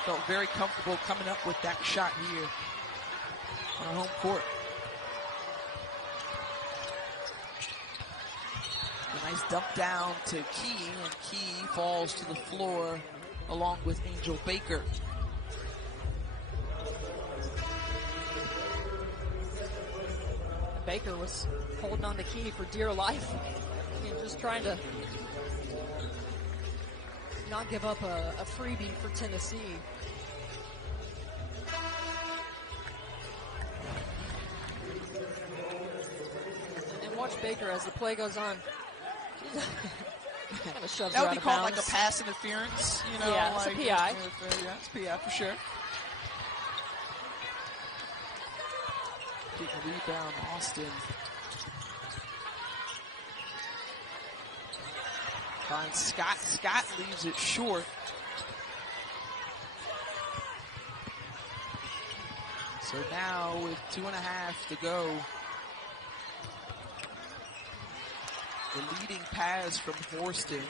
felt very comfortable coming up with that shot here on our home court. A nice dump down to Key, and Key falls to the floor along with Angel Baker. Baker was holding on to Key for dear life. Just trying to not give up a freebie for Tennessee. And watch Baker as the play goes on. Kind of shoves that her would be out of called bounds. like a pass interference, you know. Yeah, it's like, a PI. Yeah, it's a PI for sure. Getting a rebound, Austin. Finds Scott. Scott leaves it short. So now with 2.5 to go, the leading pass from Horston.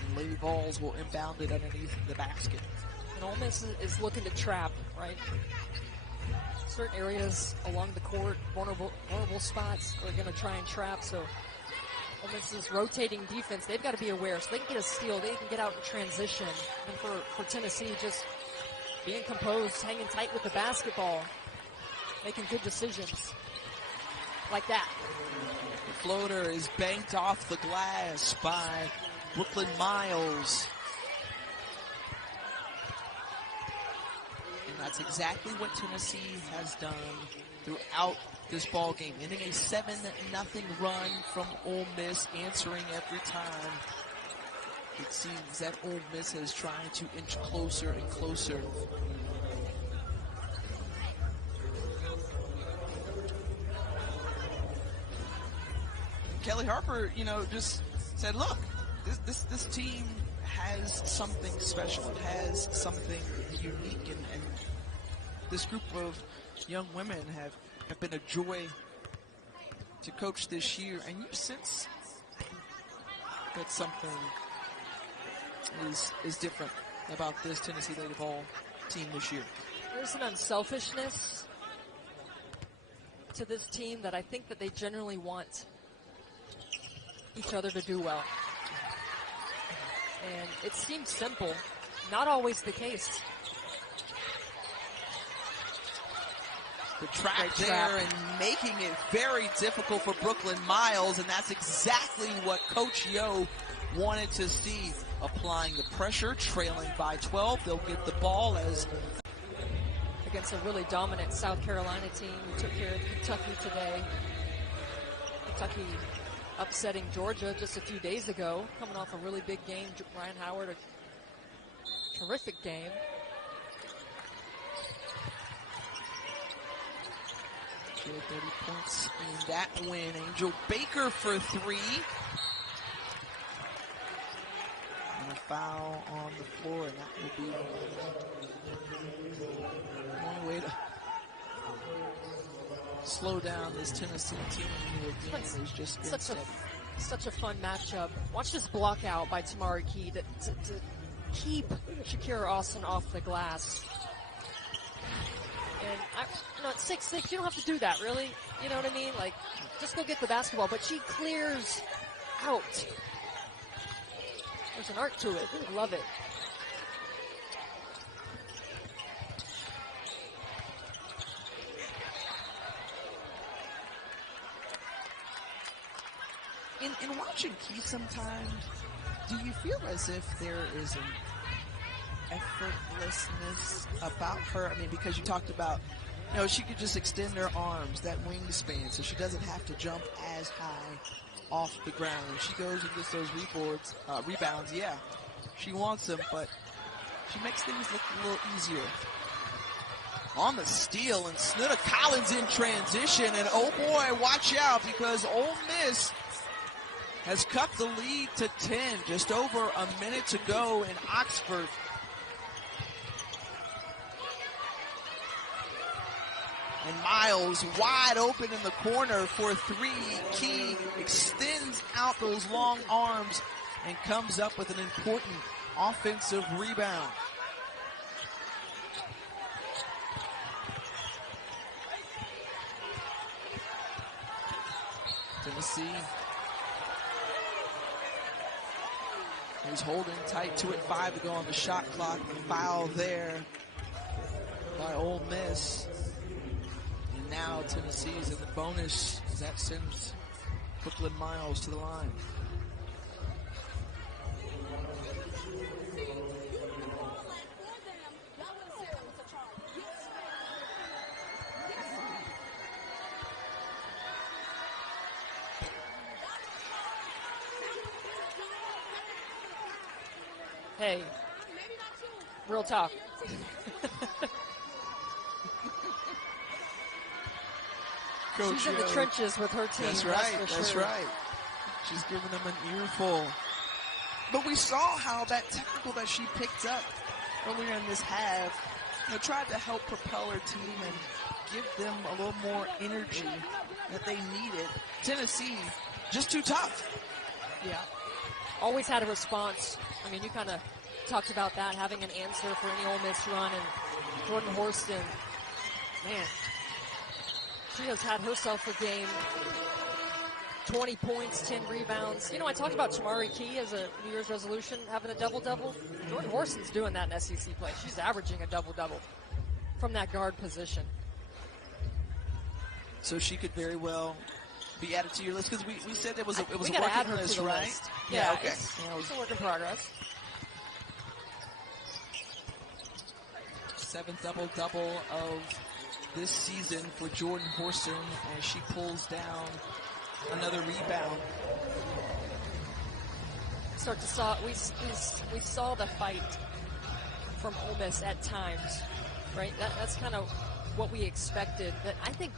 And Lady Vols will inbound it underneath the basket. And Ole Miss is looking to trap, right? Certain areas along the court, vulnerable spots, are going to try and trap. So Ole Miss's rotating defense, they've got to be aware. So they can get a steal, they can get out in transition. And for Tennessee, just being composed, hanging tight with the basketball, making good decisions. Like that. The floater is banked off the glass by Brooklyn Miles. And that's exactly what Tennessee has done throughout this ball game. Ending a 7-0 run from Ole Miss, answering every time. It seems that Ole Miss is trying to inch closer and closer. Kelly Harper, just said, look, this team has something special. It has something unique, and this group of young women have been a joy to coach this year, and you sense that something is different about this Tennessee Lady Vol team this year. There's an unselfishness to this team that I think that they generally want each other to do well. And it seems simple, not always the case. The trap there and making it very difficult for Brooklyn Miles, and that's exactly what Coach Yo wanted to see. Applying the pressure, trailing by 12. They'll get the ball as against a really dominant South Carolina team who took care of Kentucky today. Kentucky upsetting Georgia just a few days ago, coming off a really big game. Ryan Howard, a terrific game. She had 30 points in that win. Angel Baker for 3. And a foul on the floor, and that will be one way to slow down this Tennessee team who again is just been steady. Such a fun matchup. Watch this block out by Tamari Key to keep Shakira Austin off the glass. And at 6'6", you don't have to do that, really. You know what I mean? Like, just go get the basketball. But she clears out. There's an art to it. I love it. In watching Key sometimes, do you feel as if there is an effortlessness about her? I mean, because you talked about, you know, she could just extend her arms, that wingspan, so she doesn't have to jump as high off the ground. When she goes and gets those rebounds, yeah, she wants them, but she makes things look a little easier. On the steal, and Snuda Collins in transition, and oh boy, watch out, because Ole Miss has cut the lead to 10, just over a minute to go in Oxford. And Miles wide open in the corner for 3. Key extends out those long arms and comes up with an important offensive rebound. Tennessee is holding tight, 2:05 to go on the shot clock. Foul there by Ole Miss. And now Tennessee's in the bonus. That sends Brooklyn Miles to the line. Hey, real talk. She's in the trenches with her team. That's right, that's right. She's giving them an earful. But we saw how that technical that she picked up earlier in this half, you know, tried to help propel her team and give them a little more energy that they needed. Tennessee, just too tough. Yeah. Always had a response. I mean, you kind of talked about that, having an answer for any Ole Miss run, and Jordan Horston, man, she has had herself a game. 20 points, 10 rebounds. You know, I talked about Tamari Key as a New Year's resolution, having a double-double. Jordan Horston's doing that in SEC play. She's averaging a double-double from that guard position. So she could very well be added to your list, because we said it was a we got to add her list, to the right? list. Yeah, okay. It's a work in progress. 7th double-double of this season for Jordan Horston as she pulls down another rebound. We saw the fight from Ole Miss at times, right? That's kind of what we expected. But I think,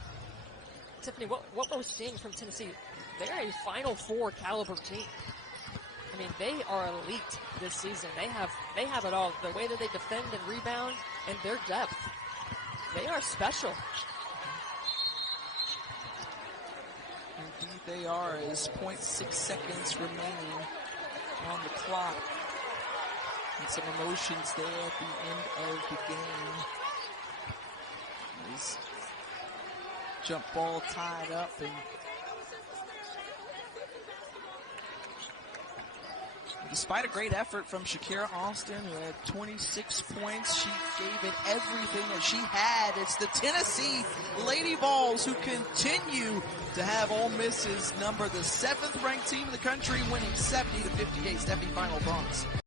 Tiffany, what we're seeing from Tennessee, they're a Final Four caliber team. I mean, they are elite this season. They have it all. The way that they defend and rebound and their depth, they are special. Indeed they are, as 0.6 seconds remaining on the clock. And some emotions there at the end of the game. This jump ball tied up, and despite a great effort from Shakira Austin, who had 26 points, she gave it everything that she had. It's the Tennessee Lady Vols who continue to have Ole Miss's number, the 7th ranked team in the country, winning 70-58. Stephanie, final thoughts.